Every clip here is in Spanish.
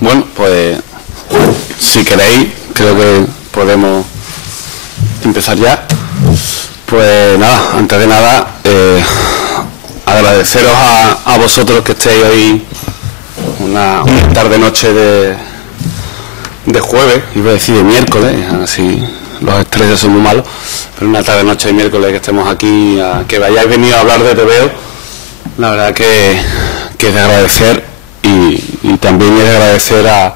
Bueno, pues si queréis, creo que podemos empezar ya. Pues nada, antes de nada, agradeceros a vosotros que estéis hoy una tarde-noche de jueves, iba a decir de miércoles, así los estrellas son muy malos, pero una tarde-noche de miércoles que estemos aquí, que hayáis venido a hablar de TVO, la verdad que es de agradecer y también es de agradecer a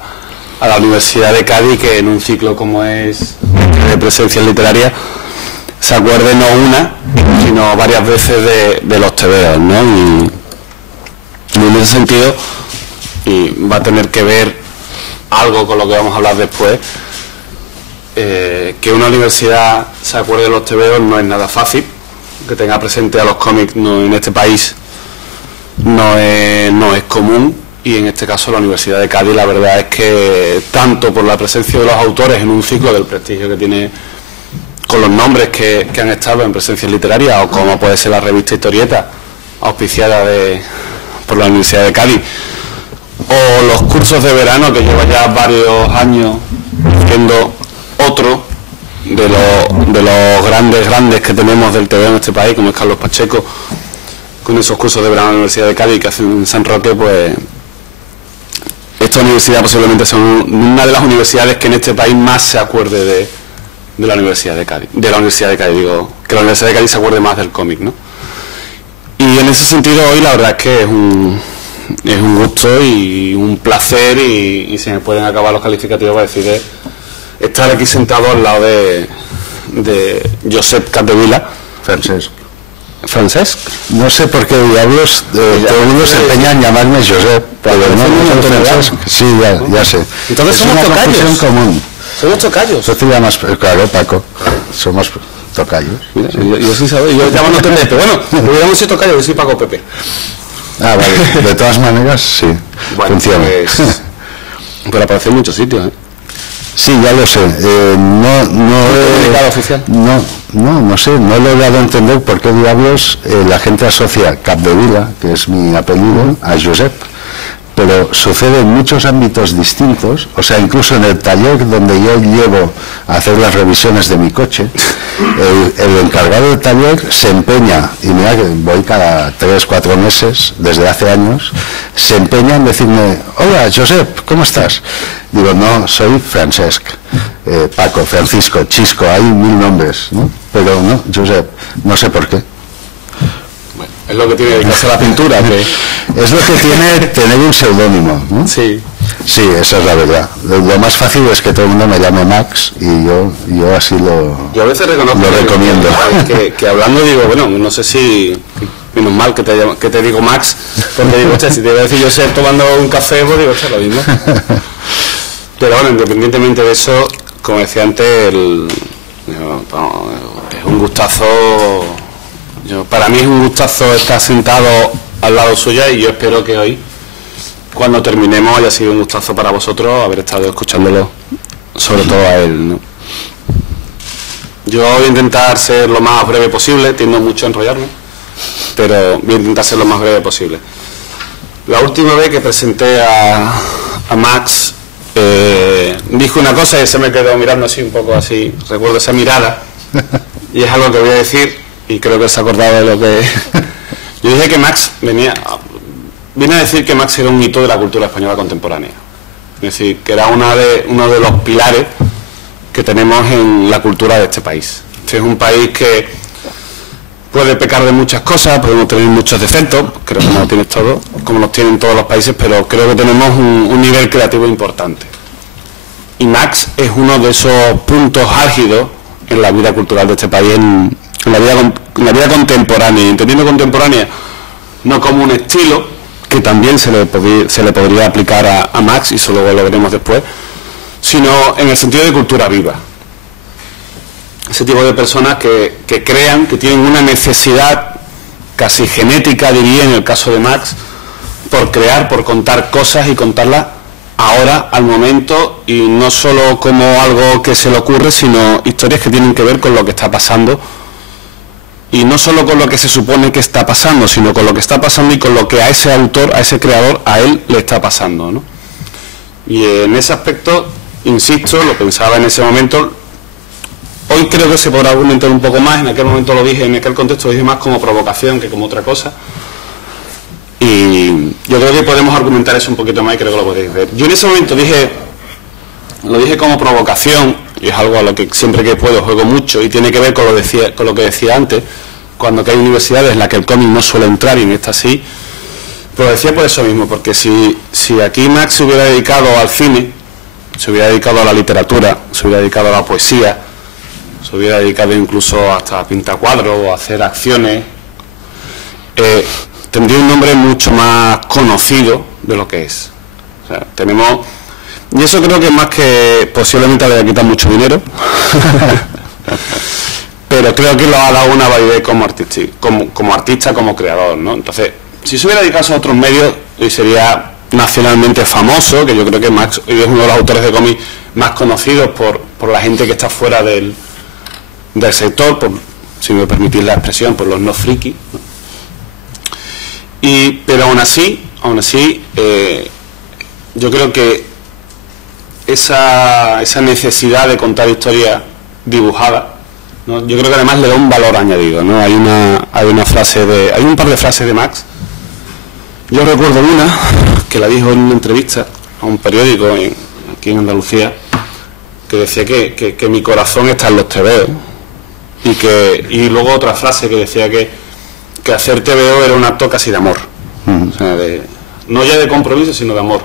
la Universidad de Cádiz, que en un ciclo como es de presencias literarias se acuerde no una, sino varias veces de los TVO, ¿no? Y en ese sentido, y va a tener que ver algo con lo que vamos a hablar después, que una universidad se acuerde de los TVO no es nada fácil, que tenga presente a los cómics en este país no es común, y en este caso la Universidad de Cádiz, la verdad es que tanto por la presencia de los autores en un ciclo del prestigio que tiene, con los nombres que han estado en presencias literarias, o como puede ser la revista Historieta, auspiciada por la Universidad de Cádiz, o los cursos de verano, que lleva ya varios años siendo otro de los grandes que tenemos del TV en este país, como es Carlos Pacheco, con esos cursos de verano en la Universidad de Cádiz que hacen en San Roque. Pues esta universidad posiblemente sea una de las universidades que en este país más se acuerde de la Universidad de Cádiz. De la Universidad de Cádiz, digo, que la Universidad de Cádiz se acuerde más del cómic, ¿no? Y en ese sentido hoy la verdad es que es un gusto y un placer, y se me pueden acabar los calificativos para decir estar aquí sentado al lado de Josep Capdevila. Francesc. No sé por qué diablos todo el mundo se empeña en llamarme Josep, pero no Francesc. Sí, ya sé. Entonces somos tocayos. Común. Somos tocayos. Tú te llamas, claro, Paco. Somos tocayos. Mira, yo sí sabía, yo llamándote Pepe. Bueno, hubiéramos sido tocayos, yo soy Paco Pepe. Ah, vale. De todas maneras, sí. Bueno, funciona. Pues, pero aparece en muchos sitios, ¿eh? Sí, ya lo sé. No sé, no he logrado entender por qué diablos la gente asocia Capdevila, que es mi apellido, a Josep. Pero sucede en muchos ámbitos distintos, o sea, incluso en el taller donde yo llevo a hacer las revisiones de mi coche, el encargado del taller se empeña, y mira que voy cada 3-4 meses, desde hace años, se empeña en decirme: hola, Josep, ¿cómo estás? Digo, no, soy Francesc, Paco, Francisco, Chisco, hay 1000 nombres, ¿no? Pero no, Josep, no sé por qué. Es lo que tiene dedicarse a la pintura, que es lo que tiene tener un seudónimo, ¿no? Sí. Sí, esa es la verdad. Lo más fácil es que todo el mundo me llame Max, y yo así yo a veces reconozco lo recomiendo. Que hablando digo, bueno, no sé si menos mal que te digo Max, porque digo, si te iba a decir yo sé tomando un café, pues digo, lo mismo. Pero bueno, independientemente de eso, como decía antes, es un gustazo. Para mí es un gustazo estar sentado al lado suya, y yo espero que hoy, cuando terminemos, haya sido un gustazo para vosotros haber estado escuchándolo, sobre todo a él, ¿no? Yo voy a intentar ser lo más breve posible, tiendo mucho a enrollarme, pero voy a intentar ser lo más breve posible. La última vez que presenté a Max, dijo una cosa y se me quedó mirando así un poco así, recuerdo esa mirada, y es algo que voy a decir, y creo que se ha acordado de lo que... Yo dije que Max vine a decir que Max era un hito de la cultura española contemporánea. Es decir, que era uno de los pilares que tenemos en la cultura de este país. Este es un país que puede pecar de muchas cosas, podemos tener muchos defectos, creo que no los tienes todos, como los tienen todos los países, pero creo que tenemos un nivel creativo importante. Y Max es uno de esos puntos álgidos en la vida cultural de este país, en la vida contemporánea, y entendiendo contemporánea no como un estilo, que también se le podría aplicar a Max, y eso luego lo veremos después, sino en el sentido de cultura viva. Ese tipo de personas que crean, que tienen una necesidad casi genética, diría, en el caso de Max, por crear, por contar cosas y contarlas ahora, al momento, y no solo como algo que se le ocurre, sino historias que tienen que ver con lo que está pasando, y no solo con lo que se supone que está pasando, sino con lo que está pasando y con lo que a ese autor, a ese creador, a él le está pasando, ¿no? Y en ese aspecto, insisto, lo pensaba en ese momento. Hoy creo que se podrá argumentar un poco más. En aquel momento lo dije, en aquel contexto lo dije más como provocación que como otra cosa. Y yo creo que podemos argumentar eso un poquito más y creo que lo podéis ver. Yo en ese momento lo dije como provocación, y es algo a lo que siempre que puedo juego mucho, y tiene que ver con lo que decía antes, cuando que hay universidades en las que el cómic no suele entrar y en esta sí. Pero decía por eso mismo, porque si aquí Max se hubiera dedicado al cine, se hubiera dedicado a la literatura, se hubiera dedicado a la poesía, se hubiera dedicado incluso hasta a pintar cuadros o a hacer acciones, tendría un nombre mucho más conocido de lo que es. O sea, tenemos... Y eso creo que más que posiblemente le haya quitado mucho dinero, pero creo que lo ha dado una validez como artista, como creador, ¿no? Entonces, si se hubiera dedicado a otros medios, hoy sería nacionalmente famoso, que yo creo que Max hoy es uno de los autores de cómics más conocidos por la gente que está fuera del sector, por, si me permitís la expresión, por los no friki, ¿no? Pero aún así, yo creo que esa necesidad de contar historias dibujadas, ¿no? Yo creo que además le da un valor añadido, ¿no? Hay un par de frases de Max. Yo recuerdo una que la dijo en una entrevista a un periódico aquí en Andalucía, que decía que mi corazón está en los tebeos, y luego otra frase que decía que hacer tebeo era un acto casi de amor, o sea, no ya de compromiso sino de amor.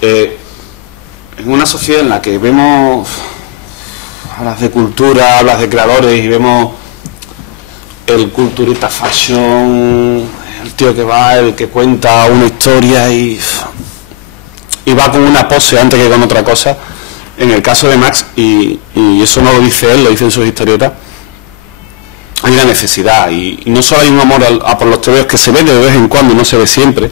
En una sociedad en la que vemos, hablas de cultura, hablas de creadores y vemos el culturista fashion, el tío que va, el que cuenta una historia y va con una pose antes que con otra cosa. En el caso de Max, y eso no lo dice él, lo dice en sus historietas, hay una necesidad, y no solo hay un amor a por los tebeos que se ve de vez en cuando, no se ve siempre.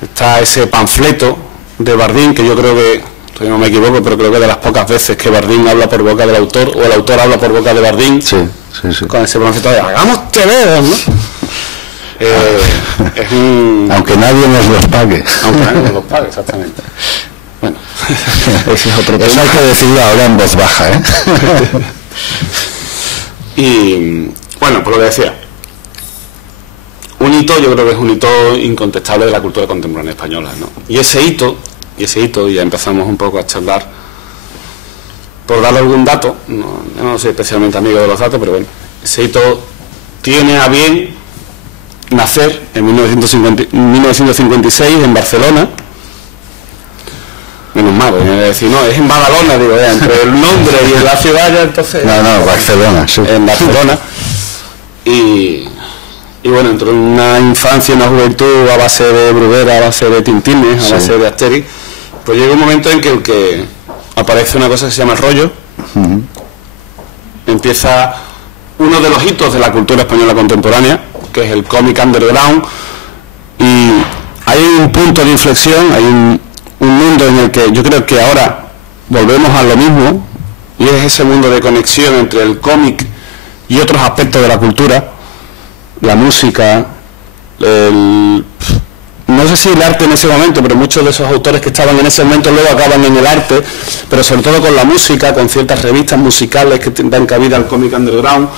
Está ese panfleto de Bardín, que yo creo que, todavía no me equivoco, pero creo que de las pocas veces que Bardín habla por boca del autor, o el autor habla por boca de Bardín, sí. Con ese panfleto de hagamos tebeos, ¿no? Aunque nadie nos los pague. Aunque nadie nos los pague, exactamente. Bueno, ese es otro tema. Eso hay que decirlo ahora en voz baja, ¿eh? Y bueno, por lo que decía, un hito, yo creo que es un hito incontestable de la cultura contemporánea española, ¿no? Y ese hito, ya empezamos un poco a charlar, por darle algún dato, no soy especialmente amigo de los datos, pero bueno, ese hito tiene a bien nacer en 1956 en Barcelona. Menos mal, decir, no, es en Badalona, digo, entre el nombre y la ciudad ya entonces... No, Barcelona, sí. En Barcelona. Y bueno, entró en una infancia, una juventud a base de Bruguera, a base de Tintines, a base de Asterix. Pues llega un momento en que aparece una cosa que se llama el rollo. Empieza uno de los hitos de la cultura española contemporánea, que es el cómic underground, y hay un punto de inflexión, hay un mundo en el que yo creo que ahora volvemos a lo mismo, y es ese mundo de conexión entre el cómic y otros aspectos de la cultura, la música, no sé si el arte en ese momento, pero muchos de esos autores que estaban en ese momento luego acaban en el arte, pero sobre todo con la música, con ciertas revistas musicales que dan cabida al cómic underground,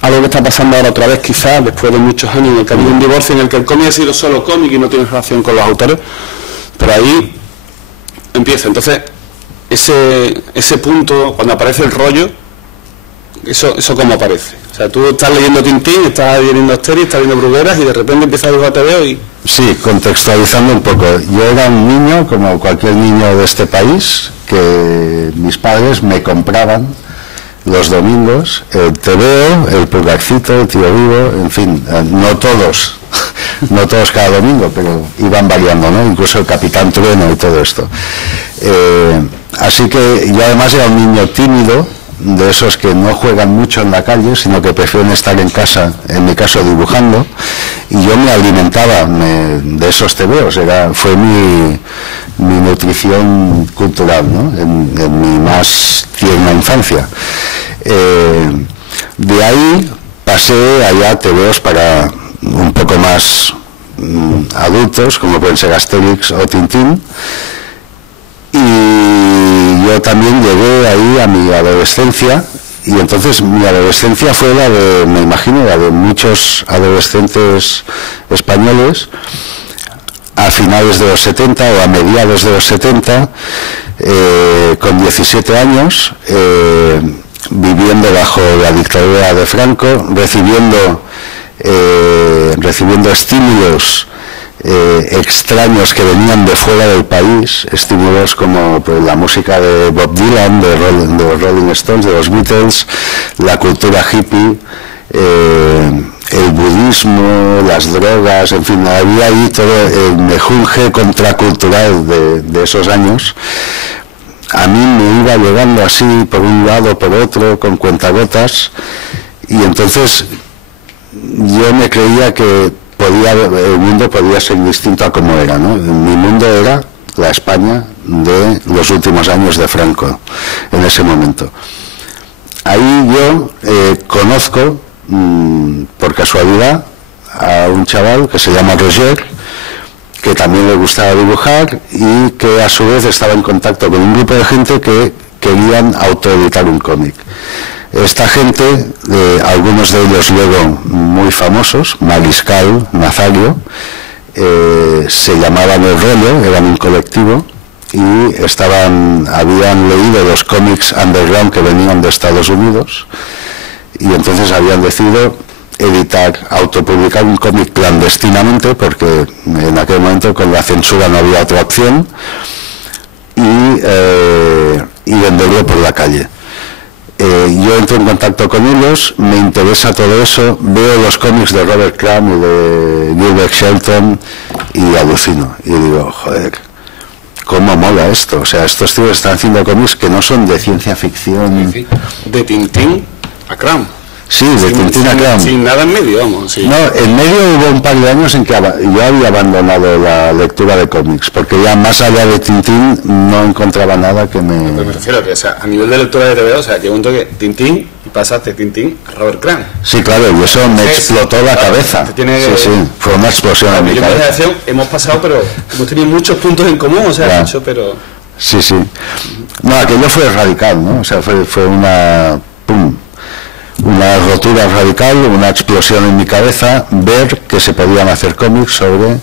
algo que está pasando ahora otra vez quizás, después de muchos años en el que ha habido un divorcio en el que el cómic ha sido solo cómic y no tiene relación con los autores, pero ahí empieza. Entonces, ese punto, cuando aparece el rollo, eso cómo aparece. O sea, tú estás leyendo Tintín, estás leyendo Asterix, estás viendo Brugueras y de repente empiezas a dibujar tebeo y... Sí, contextualizando un poco. Yo era un niño, como cualquier niño de este país, que mis padres me compraban los domingos el tebeo, el Pulgarcito, el Tío Vivo, en fin, no todos cada domingo, pero iban variando, ¿no? Incluso el Capitán Trueno y todo esto. Así que yo además era un niño tímido, de esos que no juegan mucho en la calle, sino que prefieren estar en casa, en mi caso dibujando, y yo me alimentaba de esos tebeos, fue mi nutrición cultural, ¿no? En mi más tierna infancia. De ahí pasé allá a tebeos para un poco más adultos, como pueden ser Asterix o Tintín, yo también llegué ahí a mi adolescencia, y entonces mi adolescencia fue la de, me imagino, la de muchos adolescentes españoles a finales de los 70 o a mediados de los 70, con 17 años, viviendo bajo la dictadura de Franco, recibiendo estímulos extraños que venían de fuera del país, estímulos como pues, la música de Bob Dylan, de los Rolling Stones, de los Beatles, la cultura hippie, el budismo, las drogas, en fin, había ahí todo el mejunje contracultural de esos años. A mí me iba llegando así por un lado, por otro, con cuentagotas, y entonces yo me creía que el mundo podía ser distinto a como era, ¿no? Mi mundo era la España de los últimos años de Franco, en ese momento. Ahí yo conozco, por casualidad, a un chaval que se llama Roger, que también le gustaba dibujar y que a su vez estaba en contacto con un grupo de gente que querían autoeditar un cómic. Esta gente, algunos de ellos luego muy famosos, Mariscal, Nazario, se llamaban El Rollo, eran un colectivo, y habían leído los cómics underground que venían de Estados Unidos, y entonces habían decidido autopublicar un cómic clandestinamente, porque en aquel momento con la censura no había otra opción, y venderlo por la calle. Yo entro en contacto con ellos, me interesa todo eso, veo los cómics de Robert Crumb y de Gilbert Shelton y alucino, y digo, joder, cómo mola esto. O sea, estos tíos están haciendo cómics que no son de ciencia ficción. De Tintín a Crumb. Sí, de Tintín a Crumb. Sin nada en medio, vamos. Sí. No, en medio hubo un par de años en que yo había abandonado la lectura de cómics, porque ya más allá de Tintín no encontraba nada que me... Pero me refiero a que, o sea, a nivel de lectura de TVO, o sea, llegó un toque Tintín y pasaste Tintín a Robert Crumb. Sí, claro, y eso me explotó la cabeza. Sí, fue una explosión en mi cabeza. Hemos pasado, pero hemos tenido muchos puntos en común, o sea, mucho, pero... Sí. No, aquello fue radical, ¿no? O sea, fue una... ¡pum! Una rotura radical, una explosión en mi cabeza, ver que se podían hacer cómics sobre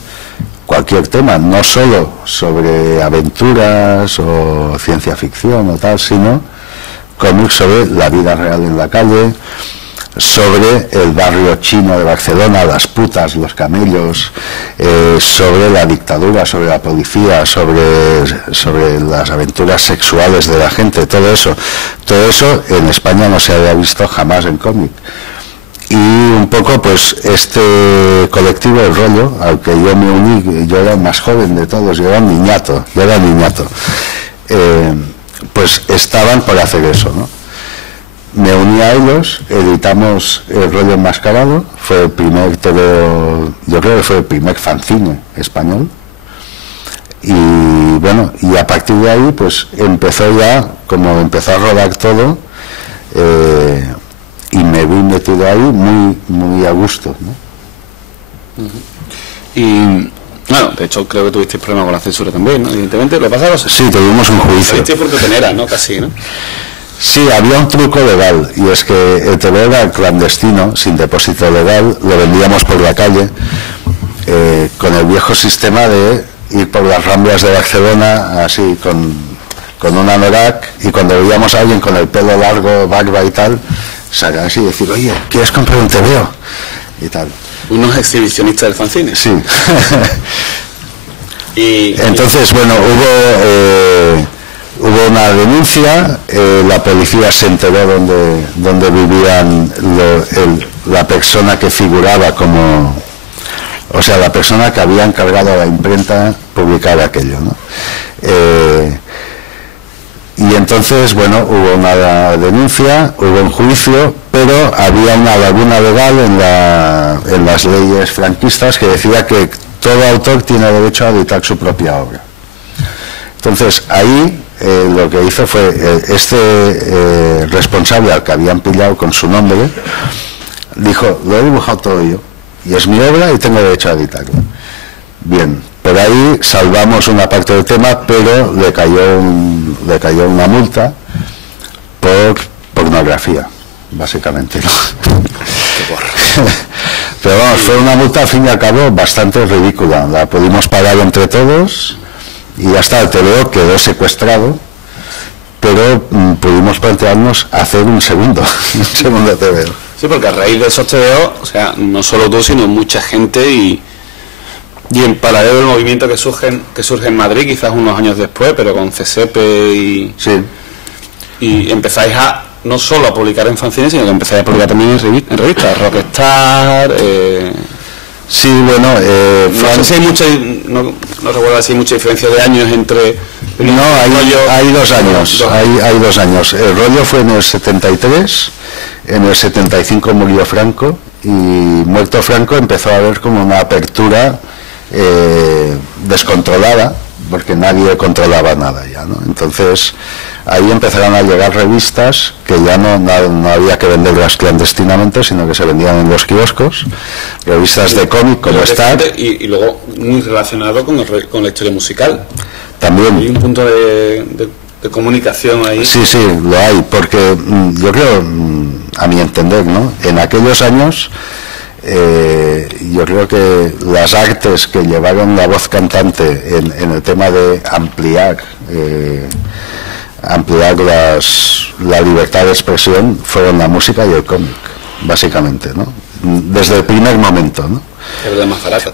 cualquier tema, no solo sobre aventuras o ciencia ficción o tal, sino cómics sobre la vida real en la calle, sobre el barrio chino de Barcelona, las putas, los camellos, sobre la dictadura, sobre la policía, sobre las aventuras sexuales de la gente, todo eso en España no se había visto jamás en cómic. Y un poco pues este colectivo, El Rollo, al que yo me uní, yo era el más joven de todos, yo era niñato, pues estaban por hacer eso, ¿no? Me uní a ellos, editamos El Rollo Enmascarado, fue el primer yo creo que fue el primer fanzine español, y bueno, y a partir de ahí pues empezó a rodar todo, y me vi metido ahí muy a gusto, ¿no? Y bueno, de hecho creo que tuvisteis problemas con la censura también, ¿no? Evidentemente, ¿lo pasaba? Sí, tuvimos un juicio. Tuvisteis por tener, ¿no? Casi, ¿no? Sí, había un truco legal, y es que el TV era clandestino, sin depósito legal, lo vendíamos por la calle, con el viejo sistema de ir por las Ramblas de Barcelona, así, con un anorak, y cuando veíamos a alguien con el pelo largo, barba y tal, sacar así y decir, oye, ¿quieres comprar un TVO? Y tal. Unos exhibicionistas del fanzine. Sí. Y entonces, bueno, hubo una denuncia, la policía se enteró donde vivían la persona que figuraba como, o sea, la persona que había encargado a la imprenta publicar aquello, ¿no? Y entonces, bueno, hubo una denuncia, hubo un juicio, pero había una laguna legal en las leyes franquistas que decía que todo autor tiene derecho a editar su propia obra. Entonces, ahí lo que hizo fue este responsable al que habían pillado con su nombre, dijo, lo he dibujado todo yo, y es mi obra y tengo derecho a editarlo. Bien, por ahí salvamos una parte del tema, pero le cayó un le cayó una multa por pornografía, básicamente, ¿no? Pero vamos, fue una multa al fin y al cabo bastante ridícula. La pudimos pagar entre todos y ya está, el TVO quedó secuestrado, pero pudimos plantearnos hacer un segundo TVO. Sí, porque a raíz de esos TVO, o sea, no solo tú, sino mucha gente y en paralelo el movimiento que surge en Madrid, quizás unos años después, pero con CSEPE y empezáis a no solo a publicar en fanzines, sino que empezáis a publicar también en revistas, Rockstar. Sí, bueno, no sé si hay mucha, no recuerdo si hay mucha diferencia de años entre. No, hay 2 años. Hay 2 años. El rollo fue en el 73, en el 75 murió Franco, y muerto Franco empezó a haber como una apertura descontrolada, porque nadie controlaba nada ya, ¿no? Entonces ahí empezaron a llegar revistas que ya no había que venderlas clandestinamente, sino que se vendían en los kioscos, revistas de cómic como Star. Y luego muy relacionado con la historia musical. También. Hay un punto de comunicación ahí. Sí, lo hay, porque yo creo, a mi entender, ¿no? En aquellos años, yo creo que las artes que llevaron la voz cantante en el tema de ampliar la libertad de expresión fueron la música y el cómic, básicamente, ¿no? Desde el primer momento, ¿no?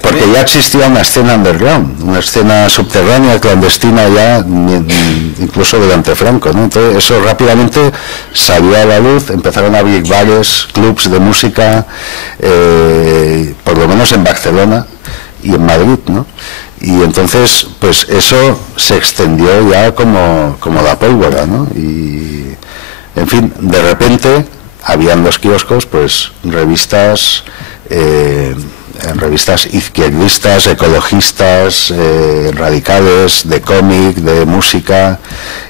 Porque ya existía una escena underground, una escena subterránea, clandestina ya, incluso durante Franco, ¿no? Entonces eso rápidamente salió a la luz, empezaron a abrir bares, clubs de música, por lo menos en Barcelona y en Madrid, ¿no? Y entonces, pues eso se extendió ya como la pólvora, ¿no? Y, en fin, de repente habían los kioscos, pues revistas izquierdistas, ecologistas, radicales, de cómic, de música,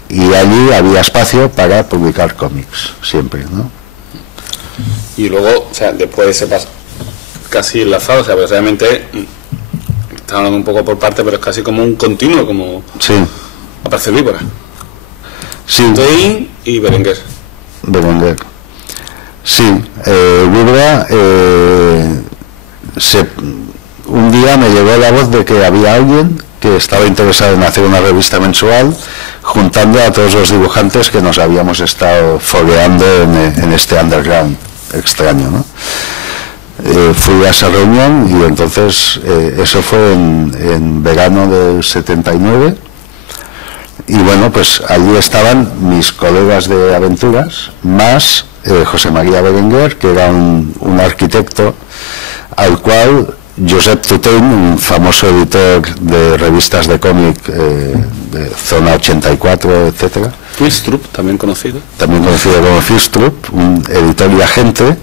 y allí había espacio para publicar cómics, siempre, ¿no? Y luego, o sea, después de ese paso casi enlazado, o sea, precisamente está hablando un poco por parte, pero es casi como un continuo, como sí. Aparece Víbora. Sí. Tein y Berenguer. Sí, Víbora, un día me llegó la voz de que había alguien que estaba interesado en hacer una revista mensual, juntando a todos los dibujantes que nos habíamos estado fogueando en este underground extraño, ¿no? Fui a esa reunión y entonces eso fue en verano del 79, y bueno, pues allí estaban mis colegas de aventuras, más José María Berenguer, que era un arquitecto al cual Josep Tutein, un famoso editor de revistas de cómic de Zona 84, etcétera, Filstrup, también conocido como Filstrup, un editor y agente,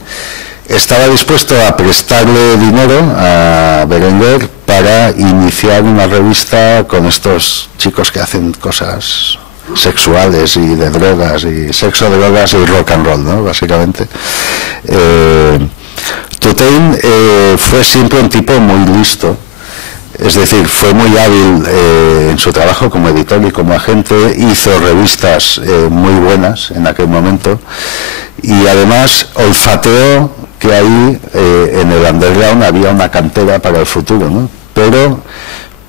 estaba dispuesto a prestarle dinero a Berenguer para iniciar una revista con estos chicos que hacen cosas sexuales y de drogas, y sexo, drogas y rock and roll, ¿no? Básicamente. Tutein fue siempre un tipo muy listo, es decir, fue muy hábil en su trabajo como editor y como agente, hizo revistas muy buenas en aquel momento, y además olfateó que ahí en el underground había una cantera para el futuro, ¿no? Pero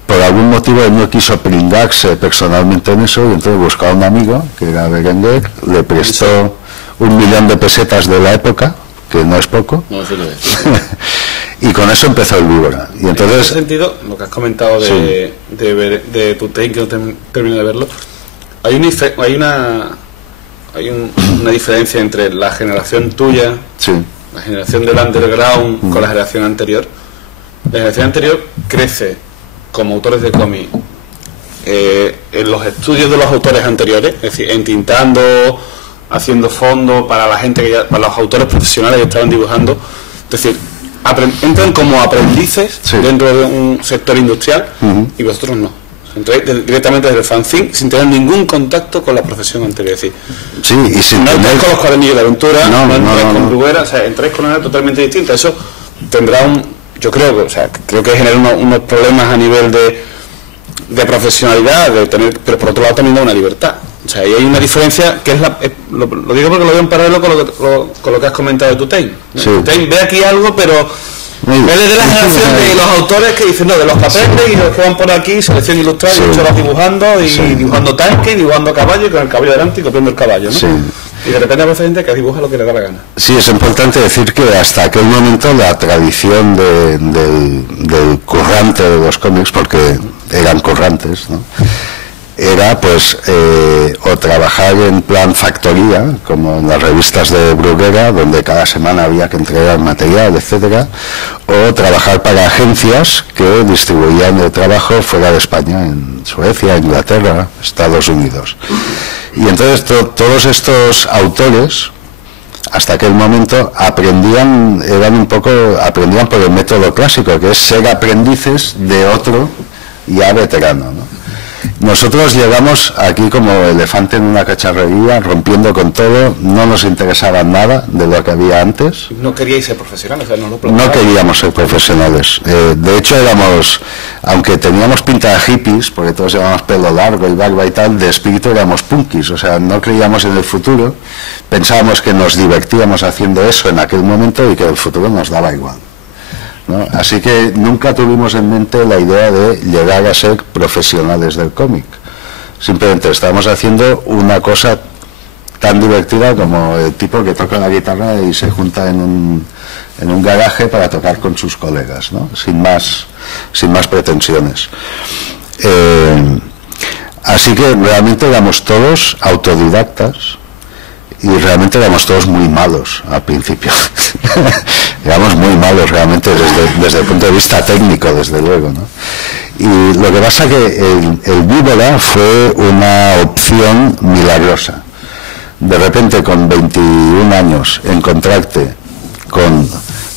por algún motivo él no quiso pringarse personalmente en eso, y entonces buscó a un amigo que era Berenguer, le prestó 1 millón de pesetas de la época, que no es poco, no, sí lo es. Y con eso empezó el Víbora. Y entonces, en ese sentido, lo que has comentado de Tutein, que no termino de verlo, hay una diferencia entre la generación tuya, sí, la generación del underground, con la generación anterior. La generación anterior crece como autores de cómic en los estudios de los autores anteriores, es decir, entintando, haciendo fondos para la gente para los autores profesionales que estaban dibujando, es decir, entran como aprendices dentro de un sector industrial, y vosotros no. Entráis directamente desde el fanzine sin tener ningún contacto con la profesión anterior, es decir, sí, y sin no tener... entráis con los cuadernillos de aventura, no entráis con Bruguera, o sea, entráis con una totalmente distinta. Eso tendrá yo creo que genera unos problemas a nivel de profesionalidad, de tener, pero por otro lado también da una libertad. O sea, ahí hay una diferencia que es lo digo porque lo veo en paralelo con lo que has comentado de Tutein. Sí. Tutein ve aquí algo, pero él es de la generación de los autores que dicen, no, de los papeles y los que van por aquí, selección ilustrada, y 8 horas dibujando, y dibujando tanques, dibujando caballo, y con el caballo delante y copiando el caballo, ¿no? Sí. Y de repente hay gente que dibuja lo que le da la gana. Sí, es importante decir que hasta aquel momento la tradición del currante de los cómics, porque eran currantes, ¿no?, era pues o trabajar en plan factoría, como en las revistas de Bruguera, donde cada semana había que entregar material, etcétera, o trabajar para agencias que distribuían el trabajo fuera de España, en Suecia, Inglaterra, Estados Unidos. Y entonces todos estos autores, hasta aquel momento, aprendían por el método clásico, que es ser aprendices de otro ya veterano, ¿no? Nosotros llegamos aquí como elefante en una cacharrería, rompiendo con todo, no nos interesaba nada de lo que había antes. ¿No queríais ser profesionales? O sea, no queríamos ser profesionales. De hecho, aunque teníamos pinta de hippies, porque todos llevábamos pelo largo y barba y tal, de espíritu éramos punkis, o sea, no creíamos en el futuro, pensábamos que nos divertíamos haciendo eso en aquel momento y que el futuro nos daba igual, ¿no? Así que nunca tuvimos en mente la idea de llegar a ser profesionales del cómic. Simplemente estábamos haciendo una cosa tan divertida como el tipo que toca la guitarra y se junta en un garaje para tocar con sus colegas, ¿no? Sin más pretensiones. Así que realmente éramos todos autodidactas. Y realmente éramos todos muy malos al principio. Éramos muy malos realmente desde el punto de vista técnico, desde luego, ¿no? Y lo que pasa que el Víbora fue una opción milagrosa. De repente, con 21 años, encontrarte con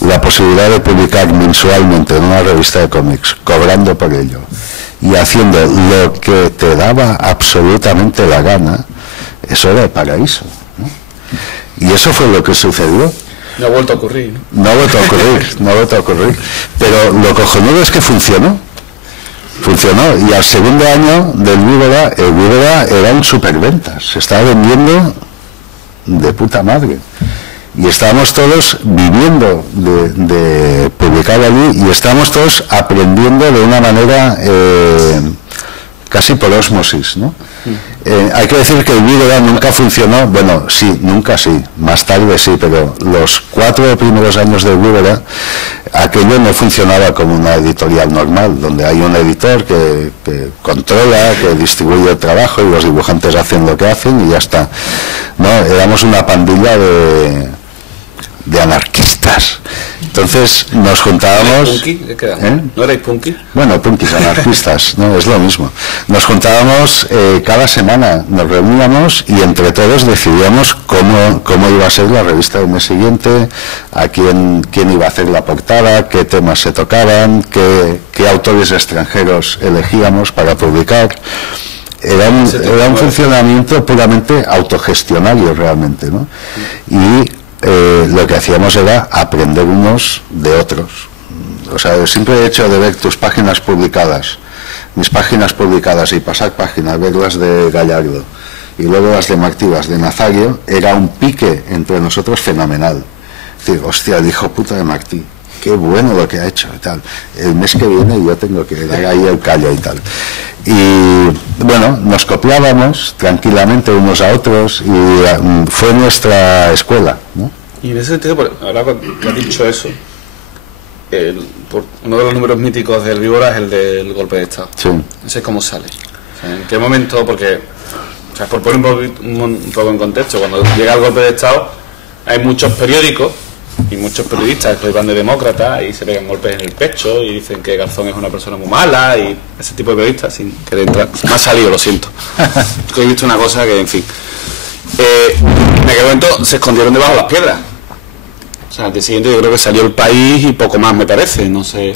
la posibilidad de publicar mensualmente en una revista de cómics, cobrando por ello, y haciendo lo que te daba absolutamente la gana, eso era el paraíso. Y eso fue lo que sucedió. No ha vuelto a ocurrir, ¿no? No ha vuelto a ocurrir. Pero lo cojonudo es que funcionó. Y al segundo año del Víbora, el Víbora era un superventas. Se estaba vendiendo de puta madre. Y estábamos todos viviendo de publicar allí, y estábamos todos aprendiendo de una manera casi por ósmosis, ¿no? Hay que decir que el Víbora nunca funcionó, bueno, sí, nunca sí, más tarde sí, pero los 4 primeros años del Víbora, aquello no funcionaba como una editorial normal, donde hay un editor que controla, que distribuye el trabajo y los dibujantes hacen lo que hacen y ya está. No, éramos una pandilla de anarquistas. Entonces nos juntábamos. ¿Punky? ¿No erais punky? Bueno, punkis, anarquistas, no, es lo mismo. Nos juntábamos cada semana, nos reuníamos y entre todos decidíamos cómo iba a ser la revista del mes siguiente, a quién iba a hacer la portada, qué temas se tocaban, qué autores extranjeros elegíamos para publicar. Era un funcionamiento puramente autogestionario realmente, ¿no? Y lo que hacíamos era aprender unos de otros. O sea, el simple hecho de ver tus páginas publicadas, mis páginas publicadas, y pasar páginas, ver las de Gallardo y luego las de Martí, las de Nazario, era un pique entre nosotros fenomenal. Es decir, hostia, el hijo puta de Martí, qué bueno lo que ha hecho y tal. El mes que viene yo tengo que dar ahí el callo y tal. Y bueno, nos copiábamos tranquilamente unos a otros y fue nuestra escuela, ¿no? Y en ese sentido, ahora que has dicho eso, uno de los números míticos del Víbora es el del golpe de Estado. Sí. No sé cómo sale. O sea, ¿en qué momento? Porque, o sea, por poner un poco en contexto, cuando llega el golpe de Estado hay muchos periódicos y muchos periodistas que van de demócratas y se pegan golpes en el pecho y dicen que Garzón es una persona muy mala, y ese tipo de periodistas, sin querer entrar. Me ha salido, lo siento. Es que he visto una cosa que, en fin, en aquel momento se escondieron debajo de las piedras. O sea, al día siguiente yo creo que salió El País y poco más, me parece, no sé.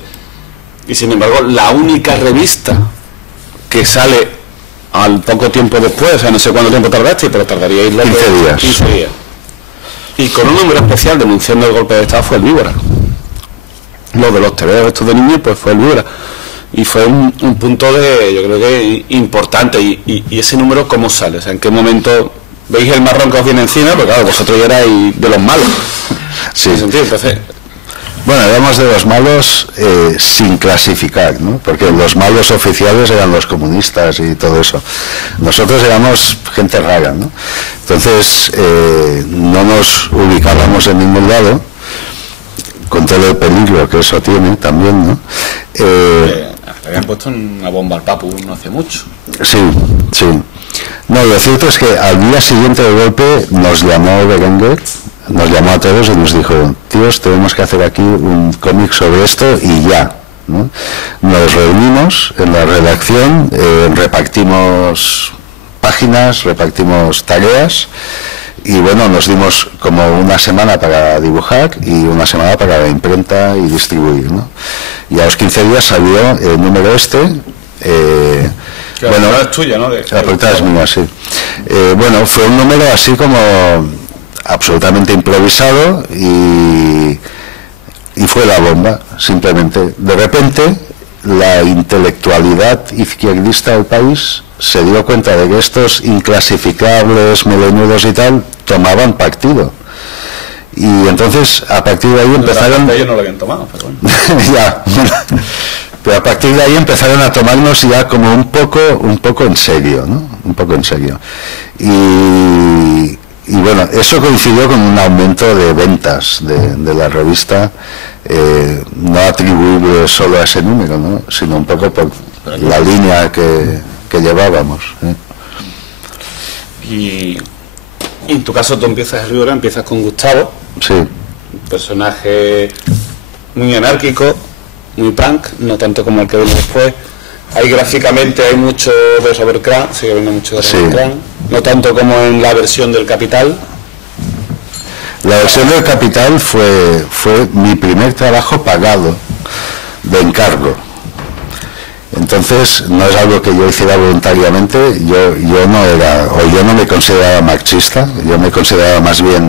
Y sin embargo, la única revista que sale al poco tiempo después, o sea, no sé cuánto tiempo tardaste, pero tardaríais 15 días. Y con un número especial denunciando el golpe de Estado fue el Víbora. Lo de los tebeos estos de niños, pues fue el Víbora. Y fue un punto de, yo creo que importante. Y ese número, ¿cómo sale? O sea, ¿en qué momento veis el marrón que os viene encima? Porque claro, vosotros ya erais de los malos. Sí. ¿En sentido? Entonces, bueno, éramos de los malos sin clasificar, ¿no? Porque los malos oficiales eran los comunistas y todo eso. Nosotros éramos gente rara, ¿no? Entonces, no nos ubicábamos en ningún lado, con todo el peligro que eso tiene también, ¿no? habían puesto una bomba al Papu no hace mucho. Sí, sí. No, lo cierto es que al día siguiente del golpe nos llamó Berenguer, nos llamó a todos y nos dijo, tíos, tenemos que hacer aquí un cómic sobre esto y ya, ¿no? Nos reunimos en la redacción, repartimos páginas, repartimos tareas y bueno, nos dimos como una semana para dibujar y una semana para la imprenta y distribuir, ¿no? Y a los 15 días salió el número Que bueno, la portada es tuya, ¿no? La portada es mía, sí. Bueno, fue un número así como absolutamente improvisado y fue la bomba, simplemente. De repente, la intelectualidad izquierdista del país se dio cuenta de que estos inclasificables, melenudos y tal, tomaban partido. Y entonces, a partir de ahí empezaron... Ellos no lo habían tomado, pero bueno. Ya, pero a partir de ahí empezaron a tomarnos ya como un poco en serio, ¿no? Un poco en serio. Y bueno, eso coincidió con un aumento de ventas de la revista, no atribuible solo a ese número, ¿no? Sino un poco por la línea que llevábamos. Y en tu caso tú empiezas el libro, empiezas con Gustavo, sí, un personaje muy anárquico, muy punk, no tanto como el que viene después. Ahí gráficamente hay mucho de Robert Crumb, sigue habiendo mucho de Robert Crumb, no tanto como en la versión del Capital. La versión del Capital fue mi primer trabajo pagado de encargo. Entonces no es algo que yo hiciera voluntariamente. Yo no me consideraba marxista, yo me consideraba más bien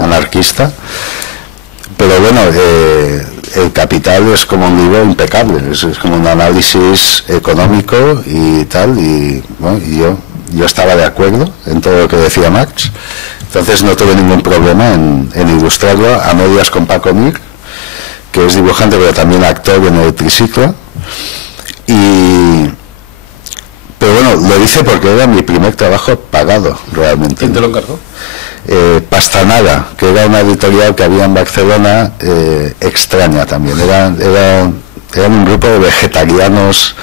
anarquista. Pero bueno, el Capital es como un libro impecable, es como un análisis económico y tal, y bueno, yo estaba de acuerdo en todo lo que decía Marx. Entonces no tuve ningún problema en ilustrarlo a medias con Paco Mir, que es dibujante pero también actor en el triciclo. Pero bueno, lo hice porque era mi primer trabajo pagado realmente. ¿Quién te lo encargó? Pastanaga, que era una editorial que había en Barcelona, extraña también. Eran un grupo de vegetarianos,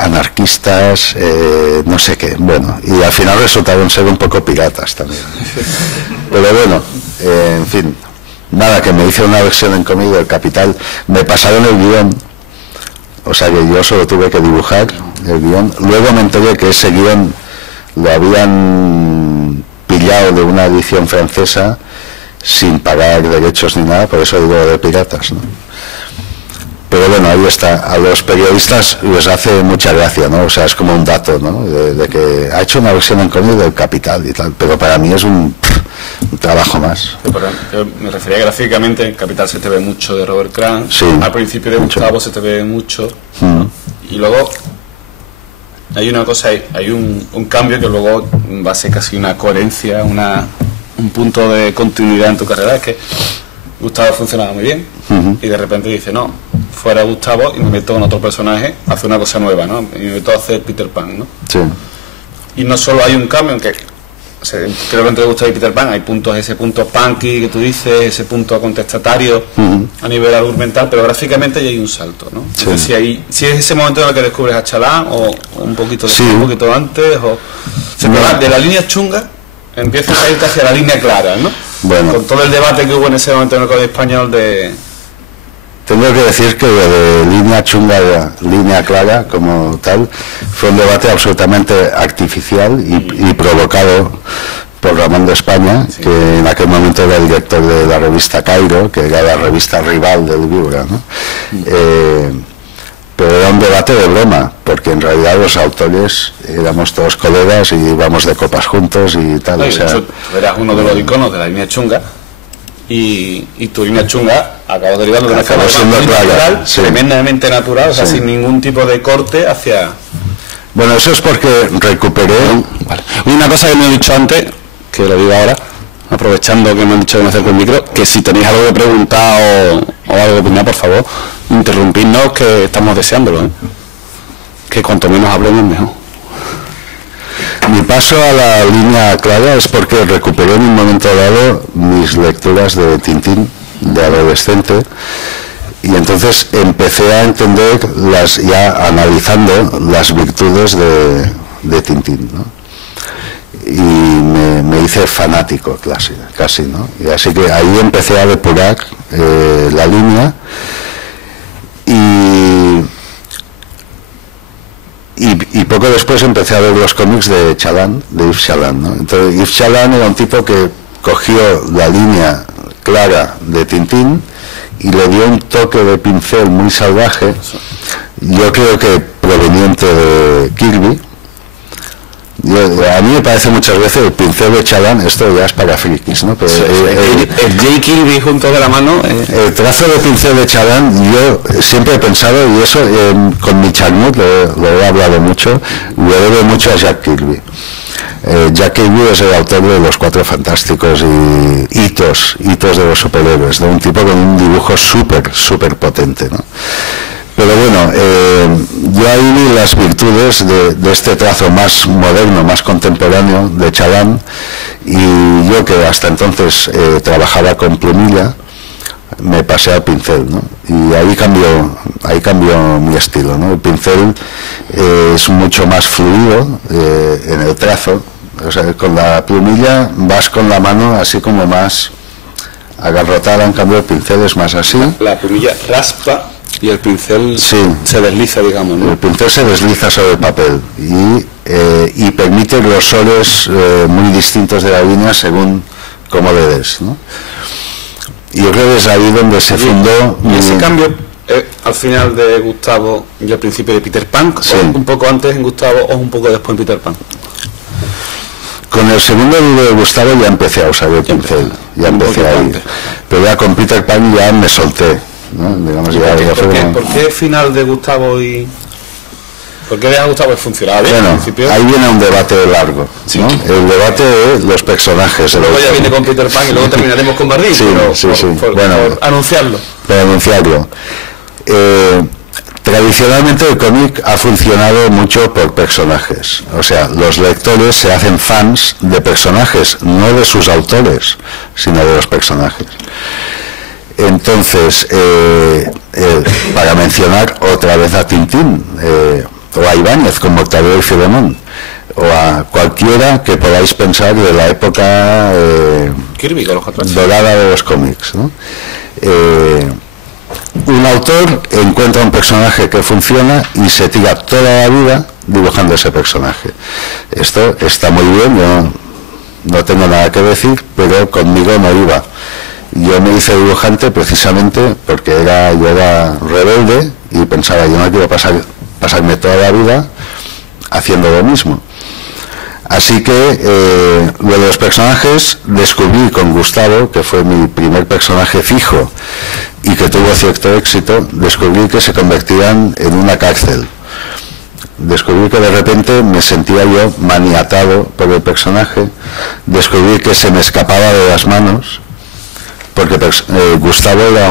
anarquistas, no sé qué. Bueno, y al final resultaron ser un poco piratas también. Pero bueno, en fin, nada, que me hice una versión en cómic del Capital. Me pasaron el guión, o sea que yo solo tuve que dibujar el guión. Luego me enteré que ese guión lo habían pillado de una edición francesa sin pagar derechos ni nada, por eso digo de piratas, ¿no? Pero bueno, ahí está. A los periodistas les hace mucha gracia, ¿no? O sea, es como un dato, ¿no? De que ha hecho una versión en cómic del Capital y tal, pero para mí es un trabajo más. Sí, pero yo me refería gráficamente, en Capital se te ve mucho de Robert Crumb, sí, al principio de Gustavo se te ve mucho, y luego hay una cosa, hay un cambio que luego va a ser casi una coherencia, un punto de continuidad en tu carrera, es que Gustavo funcionaba muy bien, y de repente dice, no, fuera Gustavo y me meto con otro personaje, hace una cosa nueva, ¿no? Y me meto a hacer Peter Pan, ¿no? Sí. Y no solo hay un cambio, aunque creo que entre Gustavo y Peter Pan hay puntos, ese punto punky que tú dices, ese punto contestatario a nivel argumental, pero gráficamente ya hay un salto, ¿no? Sí. Entonces, si es ese momento en el que descubres a Chalán, o un poquito después, sí, un poquito antes, o se te va de la línea chunga, empiezas a irte hacia la línea clara, ¿no? Bueno, con todo el debate que hubo en ese momento en el Código Español de... Tengo que decir que lo de línea chunga, línea clara, como tal, fue un debate absolutamente artificial y provocado por Ramón de España, sí, que en aquel momento era director de la revista Cairo, que era la revista rival del Libra, ¿no? Pero era un debate de broma, porque en realidad los autores éramos todos colegas y íbamos de copas juntos y tal. No, o sea, tú eras uno de los iconos de la línea chunga, y tu línea chunga acabó derivando de una Acabó forma siendo muy clara, natural, sí. tremendamente natural, o sea, Sí. sin ningún tipo de corte hacia... Bueno, eso es porque recuperé... Vale. Una cosa que me he dicho antes, que lo digo ahora, aprovechando que me han dicho que me acerco el micro, que si tenéis algo que preguntar o algo que opinar, por favor, interrumpidnos, que estamos deseándolo, ¿eh? Que cuanto menos hablemos, mejor. Mi paso a la línea clara es porque recuperé en un momento dado mis lecturas de Tintín de adolescente, y entonces empecé a entender, ya analizando las virtudes de Tintín, ¿no? Y me hice fanático casi, ¿no? Y así que ahí empecé a depurar la línea, y poco después empecé a ver los cómics de Chaland, de Yves Chaland, ¿no? Entonces Yves Chaland era un tipo que cogió la línea clara de Tintín y le dio un toque de pincel muy salvaje, yo creo que proveniente de Kirby. A mí me parece muchas veces el pincel de Chaland, esto ya es para frikis, ¿no? Pero el J. Kirby junto de la mano... el trazo de pincel de Chaland, yo siempre he pensado, y eso con mi Charmut lo he hablado mucho, lo debo mucho a Jack Kirby. Jack Kirby es el autor de Los Cuatro Fantásticos y hitos de los superhéroes, de un tipo con un dibujo súper potente, ¿no? Pero bueno, yo ahí vi las virtudes de este trazo más moderno, más contemporáneo de Chaland, y yo que hasta entonces trabajaba con plumilla, me pasé al pincel, ¿no? Y ahí cambió mi estilo, ¿no? El pincel es mucho más fluido en el trazo, o sea, con la plumilla vas con la mano así como más agarrotada, en cambio el pincel es más así. La plumilla raspa y el pincel sí, se desliza, digamos, ¿no? El pincel se desliza sobre el papel y permite grosores muy distintos de la línea según cómo le des, ¿no? Y yo creo que es ahí donde se fundó... ¿Y ese cambio al final de Gustavo y al principio de Peter Pan? Sí. ¿O un poco antes en Gustavo o un poco después en Peter Pan? Con el segundo libro de Gustavo ya empecé a usar el pincel, ya empecé ahí. Pero ya con Peter Pan ya me solté, ¿no? Digamos, ¿Por qué final de Gustavo y...? ¿Por qué deja Gustavo funcionaba bien? Bueno, al principio? ahí viene un debate largo, Sí. ¿no? El debate de los personajes. Luego ya viene con Peter Pan y luego terminaremos con Bardeen, Sí, pero sí. Bueno, por anunciarlo. Para anunciarlo. Tradicionalmente el cómic ha funcionado mucho por personajes, o sea, los lectores se hacen fans de personajes, no de sus autores, sino de los personajes. Entonces, para mencionar otra vez a Tintín, o a Ibáñez con Mortadelo y Filemón, o a cualquiera que podáis pensar de la época Kirby con los otros. dorada de los cómics, ¿no? Un autor encuentra un personaje que funciona y se tira toda la vida dibujando ese personaje. Esto está muy bien, yo no tengo nada que decir, pero conmigo no iba. Yo me hice dibujante precisamente porque yo era rebelde y pensaba, yo no quiero pasarme toda la vida haciendo lo mismo. Así que lo de los personajes descubrí con Gustavo, que fue mi primer personaje fijo y que tuvo cierto éxito, descubrí que se convertían en una cárcel. Descubrí que de repente me sentía yo maniatado por el personaje, descubrí que se me escapaba de las manos, porque Gustavo era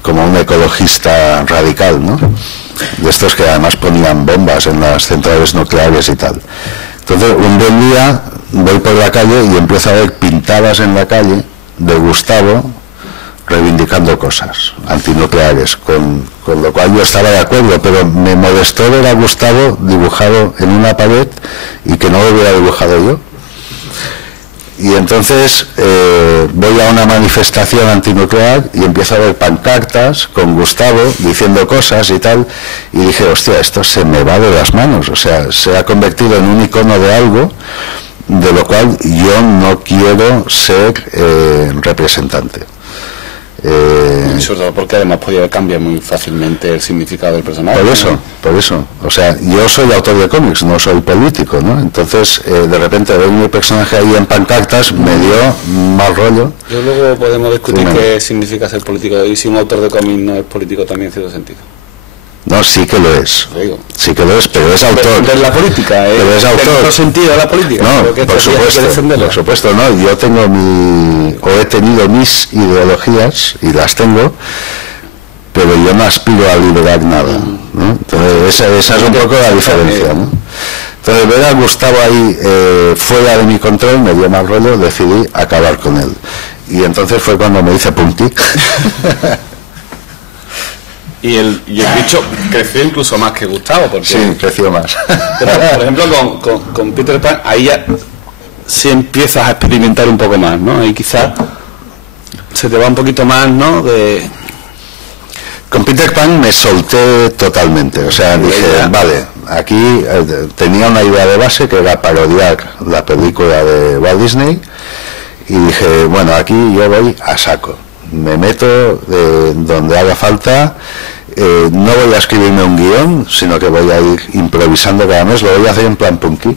como un ecologista radical, ¿no? De estos que además ponían bombas en las centrales nucleares y tal. Entonces, un buen día voy por la calle y empiezo a ver pintadas en la calle de Gustavo reivindicando cosas antinucleares, con lo cual yo estaba de acuerdo, pero me molestó ver a Gustavo dibujado en una pared y que no lo hubiera dibujado yo. Y entonces voy a una manifestación antinuclear y empiezo a ver pancartas con Gustavo diciendo cosas y tal, y dije, hostia, esto se me va de las manos, o sea, se ha convertido en un icono de algo de lo cual yo no quiero ser representante. Y sobre todo porque además podía cambiar muy fácilmente el significado del personaje. Por eso. O sea, yo soy autor de cómics, no soy político, ¿no? Entonces, de repente ver mi personaje ahí en pancartas me dio mal rollo. Yo luego podemos discutir qué significa ser político y si un autor de cómics no es político también en cierto sentido. No, sí que lo es. Sí que lo es, pero es autor. De la política, pero es autor. ¿En otro sentido de la política? No, por supuesto, no. Yo tengo he tenido mis ideologías y las tengo, pero yo no aspiro a liberar nada, ¿no? Entonces, esa es un poco la diferencia, ¿no? Entonces, ver a Gustavo ahí fuera de mi control me dio mal rollo, decidí acabar con él. Y entonces fue cuando me hice punky. Y el bicho creció incluso más que Gustavo, porque... Sí, creció más. Pero, por ejemplo, con Peter Pan, ahí ya sí empiezas a experimentar un poco más, ¿no? Ahí quizás se te va un poquito más, ¿no? Con Peter Pan me solté totalmente, o sea, dije, vale, aquí tenía una idea de base que era parodiar la película de Walt Disney, y dije, bueno, aquí yo voy a saco. Me meto donde haga falta, no voy a escribirme un guión, sino que voy a ir improvisando cada mes, lo voy a hacer en plan punky.